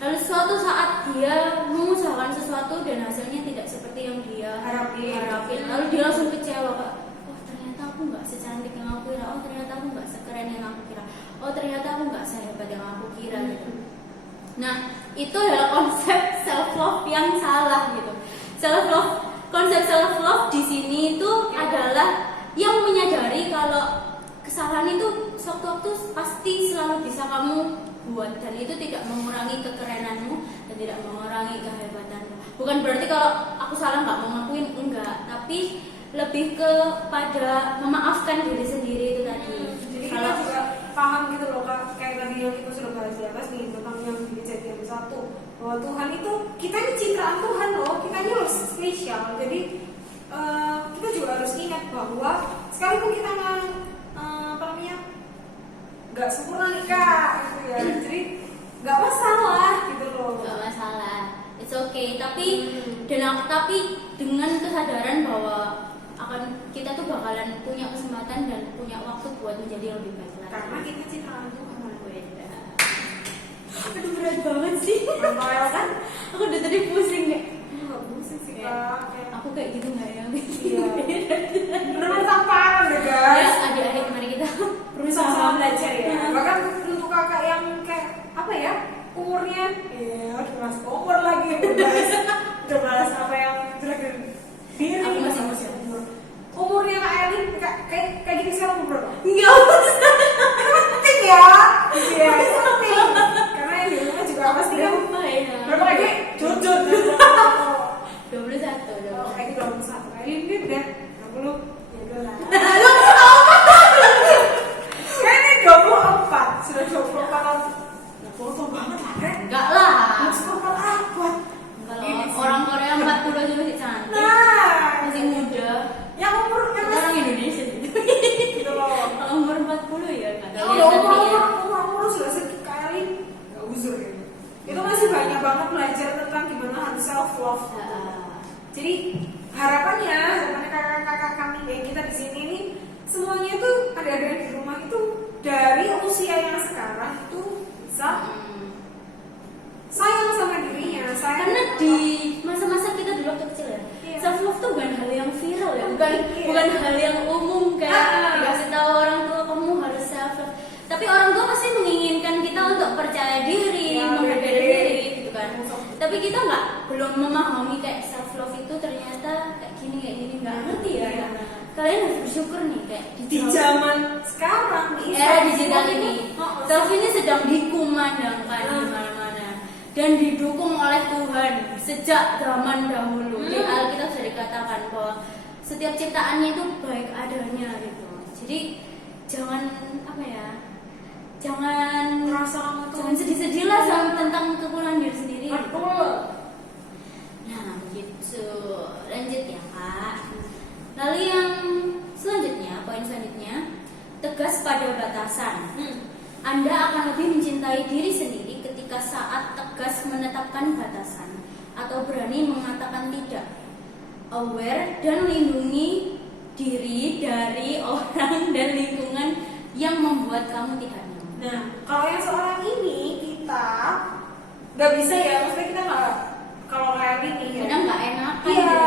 Lalu suatu saat dia mengusahakan sesuatu dan hasilnya tidak seperti yang dia harapin. Lalu dia langsung kecewa, Kak. Oh ternyata aku nggak secantik yang aku kira, oh ternyata aku nggak sekeren yang aku kira, oh ternyata aku nggak sehebat yang aku kira gitu. Nah itu adalah konsep self love yang salah gitu. Konsep self love di sini itu adalah yang menyadari kalau kesalahan itu sewaktu-waktu pasti selalu bisa kamu buat, dan itu tidak mengurangi kekerenanmu dan tidak mengurangi kehebatanmu. Bukan berarti kalau aku salah nggak mau ngakuin, enggak, tapi lebih kepada memaafkan diri sendiri itu tadi. Jadi kita juga paham gitu loh Kak, kayak tadi yang kita sudah bahas di atas nih tentang yang di kejadian 1, bahwa Tuhan itu, kita ini citraan Tuhan loh, kita ini harus spesial. Jadi kita juga harus ingat bahwa sekalipun kita nggak sempurna nih Kak gitu ya, jadi nggak masalah gitu loh. Nggak masalah, it's okay. Tapi dengan kesadaran bahwa kita tuh bakalan punya kesempatan dan punya waktu buat menjadi yang lebih baik lagi. Karena kita citraan Tuhan. Aduh berat banget sih. Noel kan? Aku udah tadi pusing deh. Nggak pusing sih Kak. Aku kayak gitu nggak ya? Iya. Bener-bener tamparan deh Ya, guys. adik-adik mari kita Berusaha belajar ya. Bahkan untuk kakak yang kayak apa ya, umurnya udah masuk umur lagi udah balas apa yang jelek dari diri. Aku masih umurnya Kak Elin kayak gini sekarang umur berapa? nggak usah. Penting ya, iya itu penting. Karena yang di rumah juga pasti kan Berapa ya? berapa lagi? Jujur. 21 dong. Kayak gitu dong satu. Elin ini udah 60 ya udah lah. Kayaknya 24 sudah 24 tahun. Foto banget lah kan? Enggak lah. Masuk apa? Kalau orang Korea 40 aja masih cantik. banget belajar tentang gimana harus self love. Jadi harapannya kakak-kakak kami kayak kita di sini nih semuanya tuh ada di rumah itu dari usia yang sekarang itu bisa sayang sama dirinya. Karena di masa-masa kita dulu waktu kecil ya, self love tuh bukan hal yang viral ya, bukan hal yang umum kayak dikasih tahu orang tua kamu harus self love. Tapi orang tua pasti menginginkan kita untuk percaya diri, mempercayai diri gitu kan. Tapi kita belum memahami kayak self love itu ternyata kayak gini nggak ngerti ya. Kalian harus bersyukur nih kayak di zaman sekarang di era digital ini, self ini sedang dikumandangkan di mana-mana dan didukung oleh Tuhan sejak zaman dahulu. Di Alkitab sudah dikatakan bahwa setiap ciptaannya itu baik adanya gitu. Jadi jangan jangan merasa jangan sedih-sedih lah tentang kekurangan diri sendiri. Betul. Nah gitu, lanjut ya Kak. Lalu yang selanjutnya, poin selanjutnya, tegas pada batasan. Anda akan lebih mencintai diri sendiri ketika saat tegas menetapkan batasan atau berani mengatakan tidak. Aware dan lindungi diri dari orang dan lingkungan yang membuat kamu tidak nyaman. Nah, kalau yang seorang ini kita nggak bisa ya, maksudnya kita nggak kalau kayak gini ya. Kadang nggak enak kan? Iya,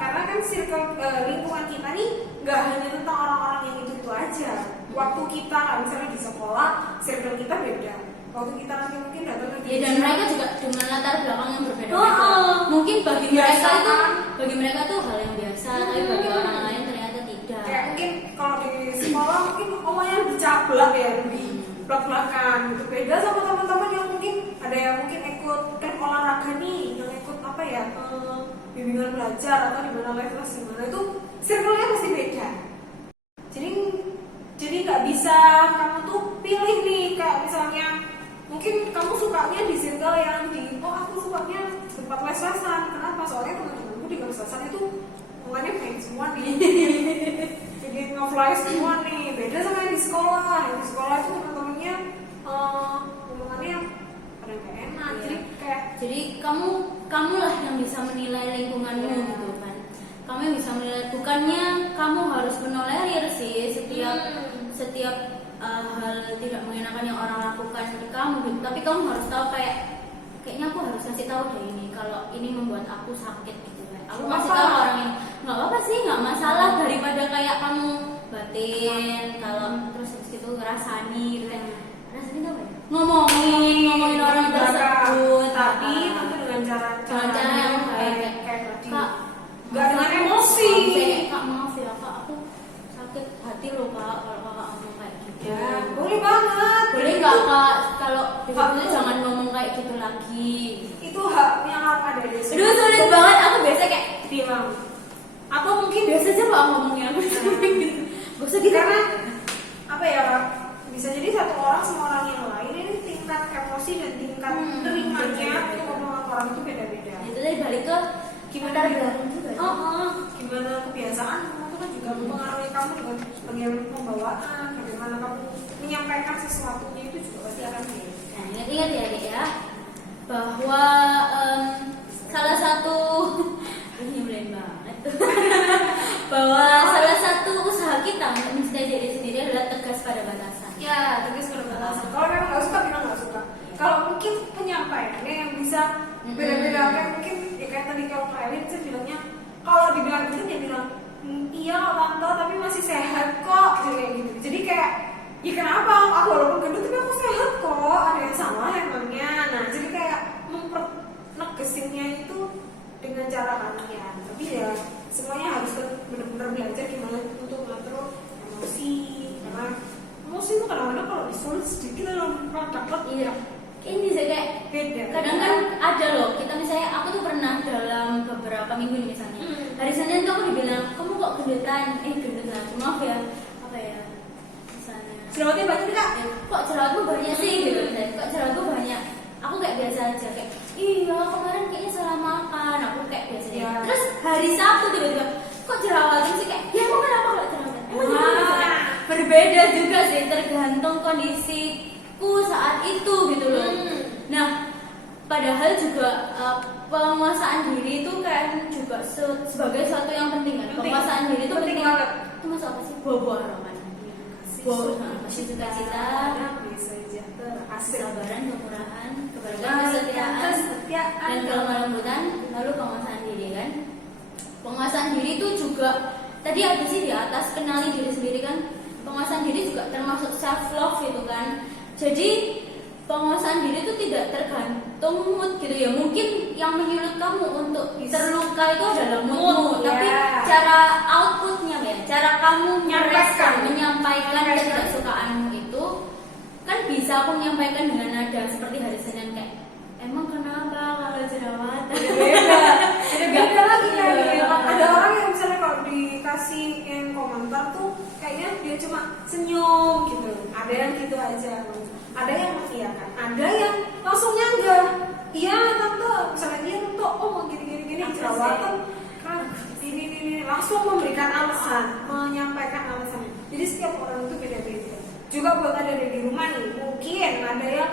karena kan circle lingkungan kita nih nggak hanya tentang orang-orang yang itu aja. Waktu kita misalnya di sekolah, circle kita beda. Waktu kita nanti mungkin datang lagi. Ya dan mereka juga dengan latar belakang yang berbeda-beda. Mungkin bagi mereka tuh hal yang biasa, tapi bagi orang lain ternyata tidak. Kayak mungkin kalau di sekolah mungkin omanya dicaplak ya, belak-belakan gitu. Beda sama teman-teman yang mungkin ada yang mungkin ikut kan olahraga nih, yang ikut apa ya bimbingan belajar atau di mana live class di mana itu circle-nya pasti beda. Jadi nggak bisa kamu tuh pilih nih kayak misalnya mungkin kamu sukanya di circle yang aku sukanya tempat les-lesan. Kenapa? Soalnya teman-temanku di les-lesan itu mulanya pengen semua nih. Jadi nge-fly semua nih. Beda sama yang di sekolah. Yang di sekolah itu teman-temannya hubungannya pada nggak enak. Jadi kamu lah yang bisa menilai lingkunganmu gitu kan. Kamu yang bisa menilai, bukannya kamu harus menolerir sih setiap hal tidak mengenakan yang orang lakukan di kamu gitu. Tapi kamu harus tahu kayaknya aku harus kasih tahu deh ini kalau ini membuat aku sakit gitu kan. Aku kasih tahu orang ini nggak apa-apa sih, nggak masalah, daripada kayak kamu batin kalau terus gitu ngerasani gitu kan. Rasanya apa ya? Ngomongin orang tersebut, tapi tentu dengan cara yang baik kayak tadi. Kak, nggak dengan emosi. Kak maaf ya Kak, aku sakit hati loh Kak kalau Kakak ngomong kayak gitu. Ya, boleh banget. Boleh nggak Kak kalau itu jangan ngomong kayak gitu lagi. Itu haknya hak ada di sini. Aduh sulit banget, aku biasa kayak bilang. Atau mungkin biasa aja Pak ngomongnya aku gitu. Gak usah gitu. Karena apa ya Kak? Bisa jadi satu orang sama orang yang lain ini tingkat emosi dan tingkat terimanya untuk ngomong orang itu beda-beda. Itu tadi balik ke gimana belakang juga. Gimana kebiasaan kamu itu kan juga mempengaruhi kamu dengan bagian pembawaan, bagaimana kamu menyampaikan sesuatunya itu juga pasti akan beda. Nah ingat-ingat ya Dek ya, bahwa salah satu ini nyebelin banget bahwa salah satu usaha kita untuk mencintai diri sendiri adalah tegas pada batasan. Ya, tegas pada batasan. Kalau memang nggak suka, bilang nggak suka. Kalau mungkin penyampaiannya yang bisa beda-beda, kayak mungkin ya kayak tadi kalau Kak Elin saya bilangnya, kalau dibilang gitu dia bilang iya tante tapi masih sehat kok, kayak gitu. Jadi kayak ya kenapa? Aku walaupun gendut tapi aku sehat kok, ada yang salah emangnya. Nah jadi kayak mempernegesinnya itu dengan cara kalian. Tapi ya semuanya harus benar-benar belajar gimana untuk ngatur emosi, karena emosi itu kadang-kadang kalau disulit sedikit dalam dapat. Iya. Ini sih kayak beda. Kadang kan ada loh, kita misalnya aku tuh pernah dalam beberapa minggu nih misalnya. Hari Senin tuh aku dibilang, kamu kok gendutan? Gendut lah, maaf ya. Apa ya? Misalnya. Jerawatnya banyak nih Kak. Kok jerawatku banyak sih gitu. Dan kok jerawatku banyak. Aku kayak biasa aja kayak, iya kemarin kayaknya salah makan. Aku kayak biasa aja. Ya. Terus hari Sabtu tiba-tiba, kok jerawatku sih kayak, ya emang kenapa kalau jerawat? Berbeda juga sih, tergantung kondisiku saat itu gitu loh. Nah, padahal juga penguasaan diri itu kan juga sebagai sesuatu yang penting kan. Penguasaan diri itu penting banget. Itu masuk apa sih? Buah-buahan kan. Kasih sukacita, kesabaran, kemurahan, keberagaman, kesetiaan, dan kelemah lembutan, lalu penguasaan diri kan. Penguasaan diri itu juga tadi ada sih di atas kenali diri sendiri kan. Penguasaan diri juga termasuk self love itu kan. Jadi penguasaan diri itu tidak tergantung mood gitu ya. Mungkin yang menyulut kamu untuk terluka itu adalah mood, tapi cara outputnya ya, cara kamu menyampaikan ketidaksukaanmu itu kan bisa aku menyampaikan dengan nada seperti hari Senin kayak emang kenapa kalau jerawatan beda lagi kayaknya. Ada orang yang misalnya kalau dikasih yang komentar tuh kayaknya dia cuma senyum gitu, ada yang gitu aja, ada yang mengiyakan, ada yang langsung nyanggah, iya tante, misalnya dia tuh mau gini jerawatan kan ini langsung memberikan alasan, menyampaikan alasannya. Jadi setiap orang itu beda-beda. Juga buat ada di rumah nih, mungkin ada yang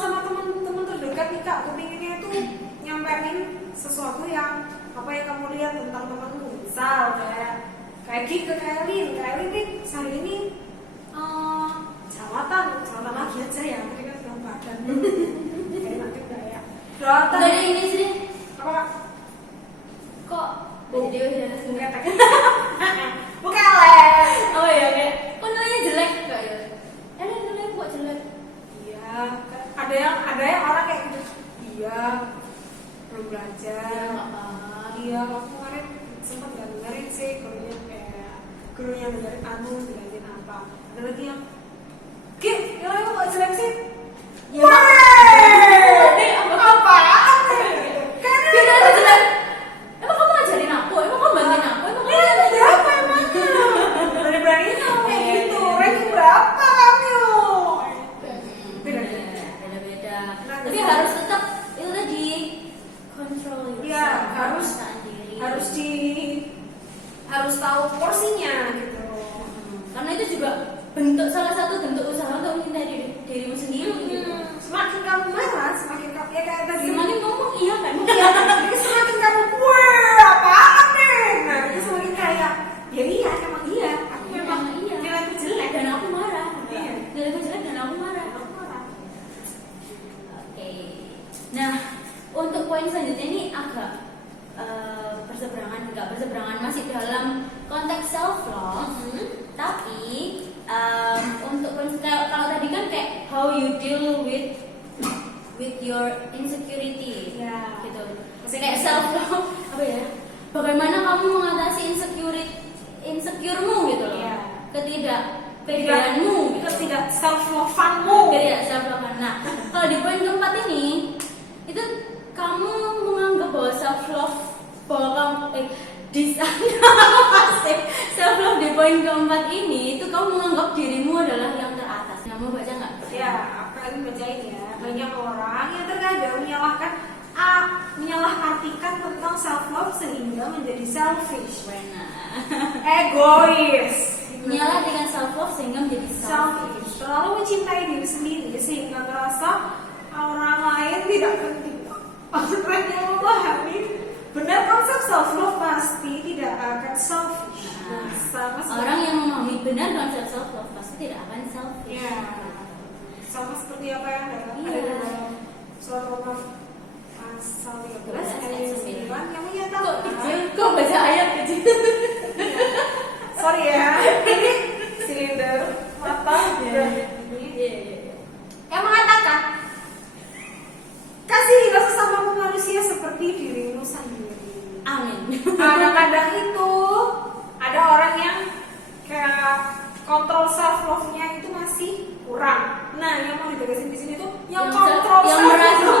sama teman-teman terdekat nih kak, kepinginnya itu nyampein sesuatu yang apa yang kamu lihat tentang temanmu. Misal kayak Ki ke Kailin nih hari ini jerawatan lagi aja ya, mungkin kan dalam badan. Kayak nanti enggak ya. Jerawatan. Dari ini sih. Apa kak? Kok jadi udah Buketek. Buketek. Oh iya kayak kok nilainya jelek kak ya? Nilai kok jelek? Iya, ada yang orang kayak gitu. Iya, belum belajar. Iya, aku kemarin sempat nggak dengerin sih gurunya dengerin belajarin apa. Ada lagi yang nilai kok nggak jelek sih? Ya. Apaan? Kayaknya nilai jelek. Emang kamu ngajarin aku? Emang kamu bantuin aku? Emang kamu Nilai berapa emang? Berani kamu kayak gitu. Ranking berapa kamu? Beda-beda. Tapi harus tetap itu tadi control yourself. Iya, harus tahu porsinya gitu. Karena itu juga salah satu bentuk usaha untuk mencintai dirimu sendiri gitu. Semakin kamu marah, semakin kamu ya kayak tadi. Semakin ngomong iya kan? Iya, jadi semakin kamu apaan nih? Nah, itu semakin kayak ya iya, emang iya. Aku memang iya. nilaiku jelek Dan aku marah. Iya. Nilaiku jelek dan aku marah. Oke. Nah, untuk poin selanjutnya ini agak berseberangan masih dalam konteks self love. Tapi untuk kalau tadi kan kayak how you deal with your insecurity, ya. gitu. Kayak self love apa ya? Bagaimana kamu mengatasi insecuremu gitu loh? Ya. Ketidakpedeanmu, gitu. Tidak self love-anmu. Tidak self love. Nah, kalau di poin keempat ini itu kamu menganggap bahwa self love di self love di poin keempat ini itu kamu menganggap dirimu adalah yang teratas. Kamu baca nggak? Ya, aku lagi bacain ya. Banyak orang yang terkadang menyalahartikan tentang self love sehingga menjadi selfish. Egois. Menyalah dengan self love sehingga menjadi selfish. Terlalu mencintai diri sendiri sehingga merasa orang lain tidak penting. Orang yang memahami benar konsep self love pasti tidak akan selfish. Orang yang memahami benar konsep self love pasti tidak akan selfish. Ya, sama seperti apa yang ada di dalam surat Roma pasal 13 ayat 9 yang menyatakan. Kok baca ayat kecil? Sorry ya, ini silinder mata yang mengatakan kasihilah sesamamu manusia seperti dirimu sendiri. Amin. Kadang-kadang itu ada orang yang kayak kontrol self love-nya itu masih kurang. Nah, yang mau ditegasin di sini tuh yang kontrol self love-nya itu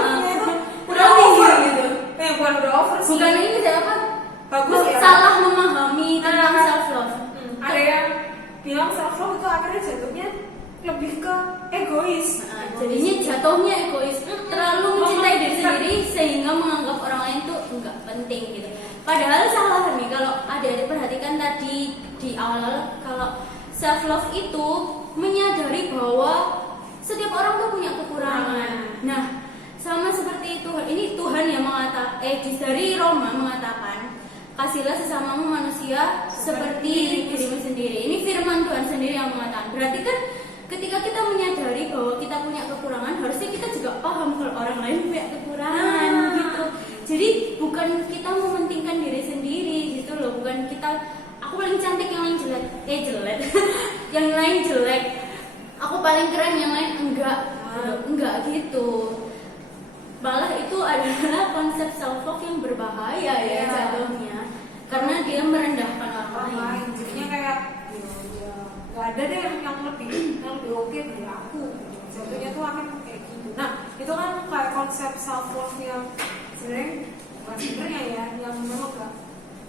udah over gitu. Bukan udah over sih. Bukan ini siapa? Bagus ya. Salah memahami tentang self love. Ada yang bilang self love itu akhirnya jatuhnya lebih ke egois. Jadinya jatuhnya egois, terlalu mencintai diri sendiri sehingga menganggap orang lain tuh enggak penting gitu. Padahal salah nih kalau adik-adik perhatikan tadi di awal kalau self love itu menyadari bahwa setiap orang tuh punya kekurangan. Nah, sama Tuhan yang mengatakan, dari Roma mengatakan, kasihlah sesamamu manusia seperti dirimu sendiri. Ini firman Tuhan sendiri yang mengatakan. Berarti kan ketika kita menyadari bahwa kita punya kekurangan, harusnya kita juga paham kalau orang lain punya kekurangan gitu. Jadi bukan kita mementingkan diri sendiri gitu loh, bukan kita aku paling cantik yang lain jelek, yang lain jelek. Aku paling keren yang lain enggak gitu. Malah itu adalah konsep self love yang berbahaya ya jatuhnya, karena dia merendahkan orang lain. Jadinya kayak ya nggak ada deh yang lebih oke dari aku. Jatuhnya tuh akan kayak gitu. Nah itu kan kayak konsep self love yang sebenarnya ya yang memang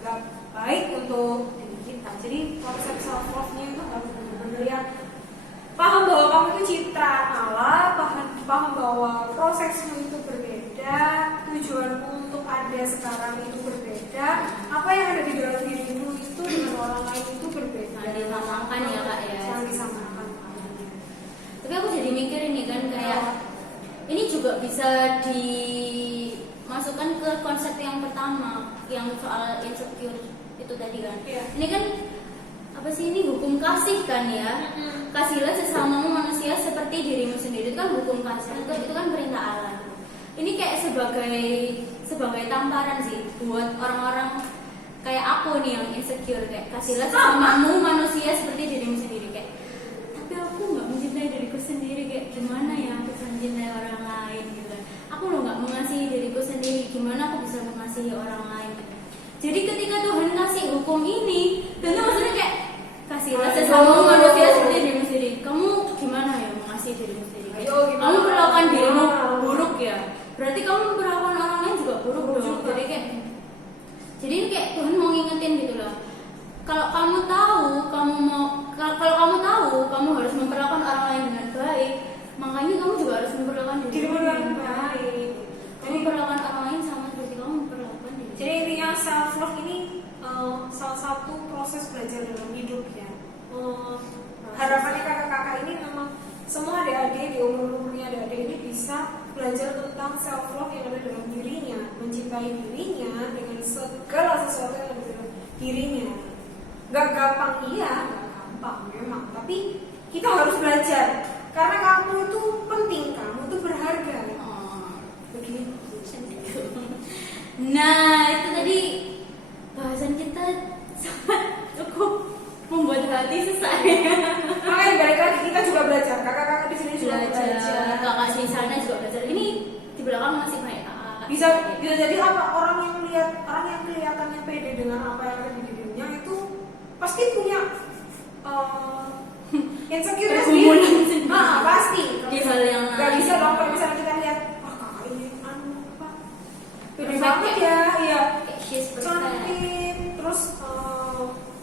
nggak baik untuk diri kita. Jadi konsep self love nya itu harus benar-benar ya paham bahwa kamu itu ciptaan Allah, paham bahwa prosesmu itu berbeda, tujuanmu untuk ada sekarang itu berbeda, apa yang ada di dalam dirimu itu dengan orang lain itu berbeda. Nah, disamakan ya Kak ya. Jangan disamakan. Tapi aku jadi mikir ini kan kayak ini juga bisa dimasukkan ke konsep yang pertama yang soal insecure itu tadi kan. Ini kan apa sih, ini hukum kasih kan ya. Kasihlah sesamamu manusia seperti dirimu sendiri, itu kan hukum kasih, itu kan perintah Allah. Ini kayak sebagai tamparan sih buat orang-orang kayak aku nih yang insecure, kayak kasihlah sesamamu manusia seperti dirimu sendiri, kayak tapi aku nggak mencintai diriku sendiri, kayak gimana ya aku bisa mencintai orang lain gitu. Aku loh nggak mengasihi diriku sendiri, gimana aku bisa mengasihi orang lain gitu. Jadi ketika Tuhan kasih hukum ini, tentu maksudnya kayak kasihlah sesamamu manusia seperti dirimu sendiri. Kamu gimana ya mengasihi dirimu sendiri? Kamu perlakukan dirimu buruk ya, berarti kamu memperlakukan orang lain juga buruk dong. Jadi kayak Tuhan mau ngingetin gitu loh. Kalau kamu tahu kamu harus memperlakukan orang lain dengan baik, makanya kamu juga harus memperlakukan dirimu dengan baik. Kamu memperlakukan orang lain sama seperti kamu memperlakukan diri. Jadi intinya self love ini salah satu proses belajar dalam hidup ya. Harapannya kakak-kakak ini memang semua adik-adik di umur-umurnya adik-adik ini bisa belajar tentang self love yang ada dalam dirinya, mencintai dirinya dengan segala sesuatu yang ada dalam dirinya. Gak gampang, iya, gak gampang memang, tapi kita harus belajar karena kamu itu penting, kamu itu berharga. Begitu. Nah itu tadi bahasan kita cukup membuat hati sesak. Makanya balik lagi kita juga belajar, kakak-kakak di sini juga belajar, kakak di sana juga belajar. Ini di belakang masih banyak kakak. Bisa jadi apa, orang yang kelihatannya pede dengan apa yang ada di dirinya itu pasti punya insecure sendiri. Pasti. Di hal yang lain. Gak bisa dong kalau misalnya kita lihat, kakak ini apa? Pede banget ya, iya. Cantik, terus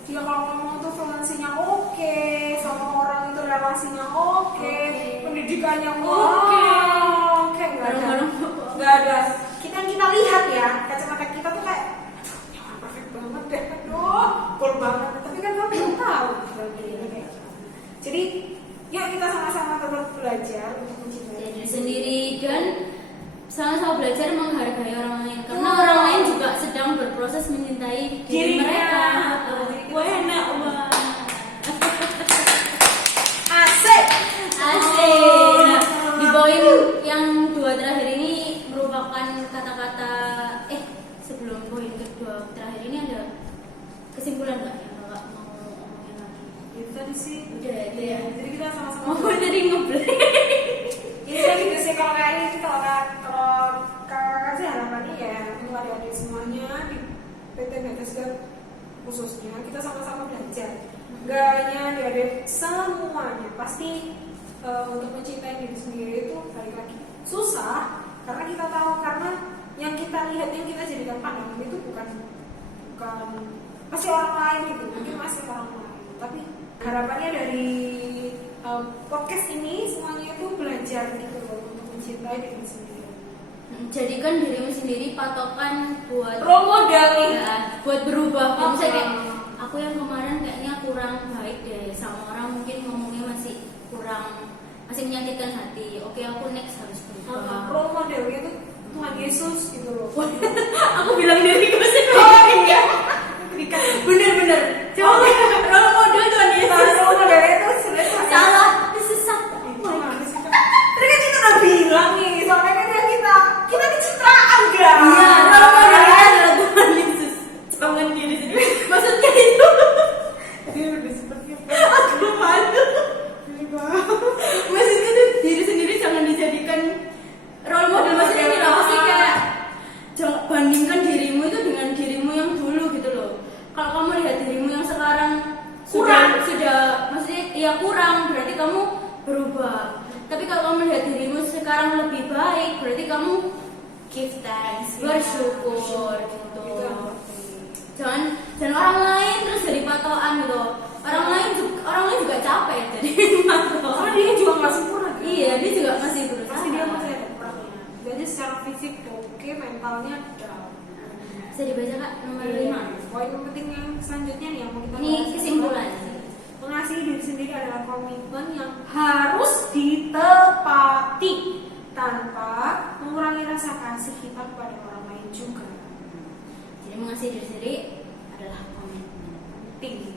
dia kalau ngomong tuh fluensinya oke, sama orang itu relasinya oke, pendidikannya oke, nggak ada. Kita lihat ya, kacamata kita tuh kayak, aduh, perfect banget deh, aduh, cool banget. Tapi kan kamu belum tahu kayak. Jadi, yuk kita sama-sama terus belajar untuk mencintai diri sendiri dan sama-sama belajar menghargai orang lain, karena orang lain juga sedang berproses mencintai diri mereka. Enak banget. Asik. Nah, di poin yang 2 terakhir ini merupakan kata-kata sebelum poin kedua terakhir ini ada kesimpulan nggak yang kakak mau ngomongin lagi? Itu tadi sih Udah itu ya. Jadi kita sama-sama Jadi ngeblek. ini kan gitu sih, kalau kayak ini kalau kakak sih harapannya ya untuk adik-adik semuanya di PT Bethesda khususnya kita sama-sama belajar. Gak hanya adik-adik, semuanya pasti untuk mencintai diri sendiri itu balik lagi susah karena kita tahu, karena yang kita lihat, yang kita jadikan pandangan itu bukan masih orang lain gitu, mungkin masih orang lain. Tapi harapannya dari podcast ini semuanya itu belajar gitu loh, untuk mencintai diri sendiri. Jadikan dirimu sendiri patokan buat role model ya, buat berubah. Misalnya kayak aku yang kemarin kayaknya kurang baik deh sama orang, mungkin ngomongnya masih menyakitkan hati. Oke, aku next harus berubah. Role modelnya tuh Tuhan Yesus gitu loh. Aku bilang diriku sendiri. Oh iya. Bener-bener. Coba role model Tuhan Yesus. Role model itu sebenarnya Salah, disesat. Tadi kan kita udah bilang nih, soalnya kan kita kecipraan guys. Iya, role modelnya adalah Tuhan Yesus. Jangan diri sendiri. Maksudnya itu. Dia lebih seperti itu. Aku malu. Maksudnya tuh diri sendiri jangan dijadikan role model. Maksudnya ini loh, pasti kayak jangan bandingkan dirimu itu dengan dirimu yang dulu gitu loh. Kalau kamu lihat dirimu yang sekarang sudah maksudnya ya kurang, berarti kamu berubah. Tapi kalau kamu lihat dirimu sekarang lebih baik, berarti kamu give thanks, bersyukur gitu. Jangan orang lain terus jadi patokan gitu. Orang lain juga capek jadi patokan. Karena dia juga nggak sempurna. Iya, dia juga masih berusaha. Pasti dia masih ada kurangnya. Jadi secara fisik oke, mentalnya down. Bisa dibaca Kak nomor 5. Poin penting yang selanjutnya nih yang mau kita Ini bahas kesimpulan. adalah mengasihi diri sendiri adalah komitmen yang harus ditepati tanpa mengurangi rasa kasih kita kepada orang lain juga. Jadi mengasihi diri sendiri adalah komitmen. Penting.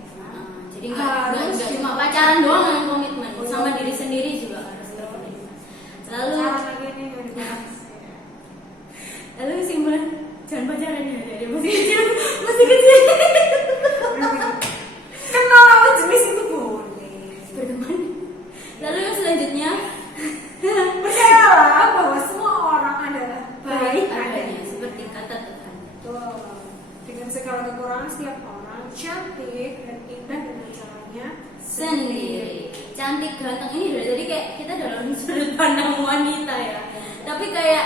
Jadi nggak cuma pacaran doang yang komitmen, sama diri sendiri juga harus berkomitmen. Lalu kesimpulan jangan pacaran ya, dia masih kecil. Kenal lawan jenis itu boleh Berteman. Lalu yang selanjutnya percayalah bahwa semua orang adalah baik adanya adanya. seperti kata Tuhan. Betul. Dengan segala kekurangan setiap orang cantik dan indah dengan caranya Sendiri cantik ganteng ini dari tadi kayak kita dalam sudut pandang wanita ya. Tapi kayak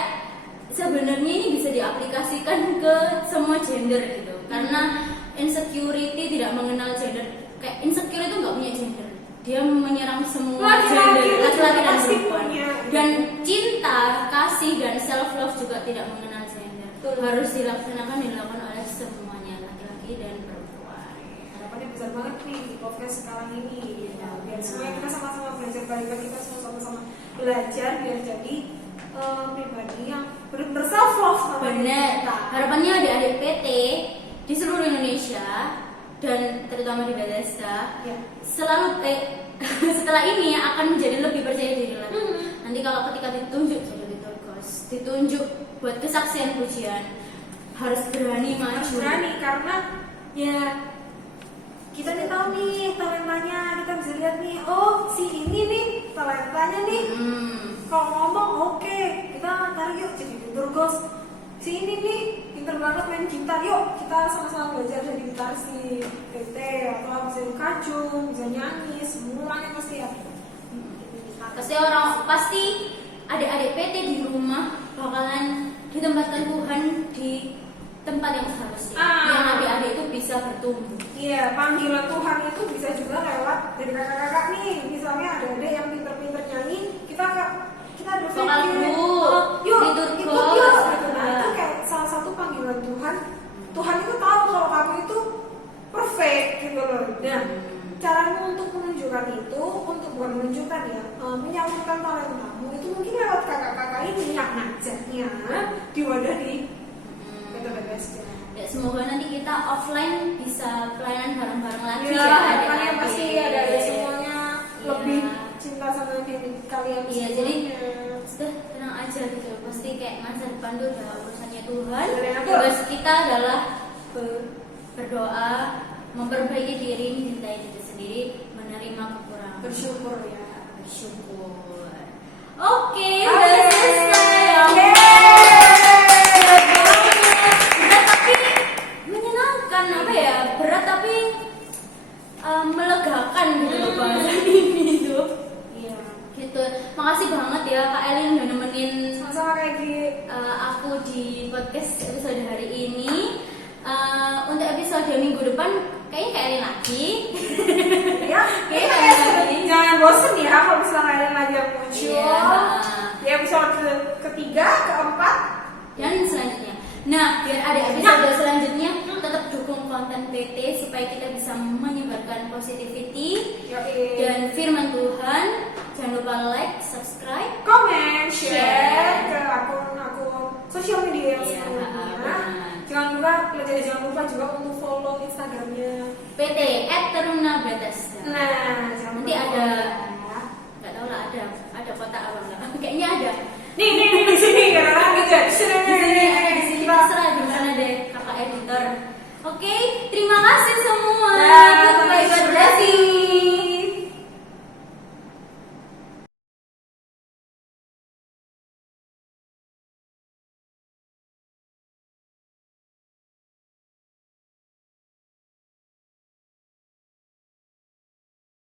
sebenarnya ini bisa diaplikasikan ke semua gender gitu. Karena insecurity tidak mengenal gender. Kayak insecure itu nggak punya gender. Dia menyerang semua gender, laki-laki dan pasti perempuan. punya. Dan cinta, kasih dan self love juga tidak mengenal gender. Betul. Harus dilakukan oleh semuanya, laki-laki dan perempuan. Harapannya besar banget nih di podcast sekarang ini ya, biar semuanya kita sama-sama belajar balikan, kita semua sama-sama belajar biar jadi pribadi yang benar-benar self love sama diri Bener. kita. Harapannya adik-adik PT di seluruh Indonesia dan terutama di Bethesda Ya. selalu setelah ini akan menjadi lebih percaya diri lagi. Nanti kalau ketika ditunjuk jadi liturgos, ditunjuk buat kesaksian pujian, harus berani maju. Harus berani karena ya kita nih tahu nih talentanya, kita bisa lihat nih, oh si ini nih talentanya nih. Kalau ngomong oke, kita tarik yuk jadi liturgos. Si ini nih pinter banget main gitar, yuk kita sama-sama belajar jadi gitar si PT atau bisa kacung, bisa nyanyi, semuanya pasti ya. Pasti adik-adik PT di rumah bakalan ditempatkan Tuhan di tempat yang seharusnya, yang adik-adik itu bisa bertumbuh. Iya, panggilan Tuhan itu bisa juga lewat dari kakak-kakak nih. Misalnya ada adik yang pinter-pinter nyanyi, kita ada Vokal group, yuk liturgos, ikut yuk gitu. Nah, itu kayak salah satu panggilan Tuhan. Tuhan itu tahu kalau kamu itu perfect gitu loh. Dan caranya untuk menunjukkan itu, untuk bukan menunjukkan ya, menyalurkan talentamu itu mungkin lewat kakak-kakak ini yang ngajaknya di wadah di Bethesda. Ya, semoga nanti kita offline bisa pelayanan bareng-bareng lagi Ya, ya. harapannya adik-adik. pasti ada semuanya Iya. lebih cinta sama diri kalian Iya, semuanya. jadi sudah tenang aja gitu. Pasti kayak masa depan tuh udah urusannya Tuhan. Benar. Tugas kita adalah berdoa, memperbaiki diri, mencintai diri sendiri, menerima kekurangan. bersyukur ya. Bersyukur. Oke, Oke. udah selesai. Oke. Berat tapi menyenangkan, apa ya? Berat tapi melegakan gitu loh bahasa ini tuh. Iya. Gitu. Makasih banget ya Kak Elin udah nemenin Sama-sama kayak di aku di podcast episode hari ini. Untuk episode minggu depan kayaknya Kak Elin lagi. ya. Kayaknya Kak Elin lagi. Jangan bosen ya kalau misalnya kalian lagi yang muncul. Iya. Di episode ketiga, keempat. Dan selanjutnya. Nah, biar ada episode selanjutnya tetap dukung konten PT supaya kita bisa menyebarkan positivity Yoi. dan firman Tuhan. Jangan lupa like, subscribe, Comment, share Share. ke akun-akun sosial media jangan lupa juga untuk follow Instagramnya PT @teruna_bethesda. Nah, jangan Nanti lupa ada follow. nggak tahu lah ada kotak apa enggak? Kayaknya ada. Nih di sini kan gitu ya. Di sini Di sini terserah di mana deh kakak editor. Oke, terima kasih semua. Bye.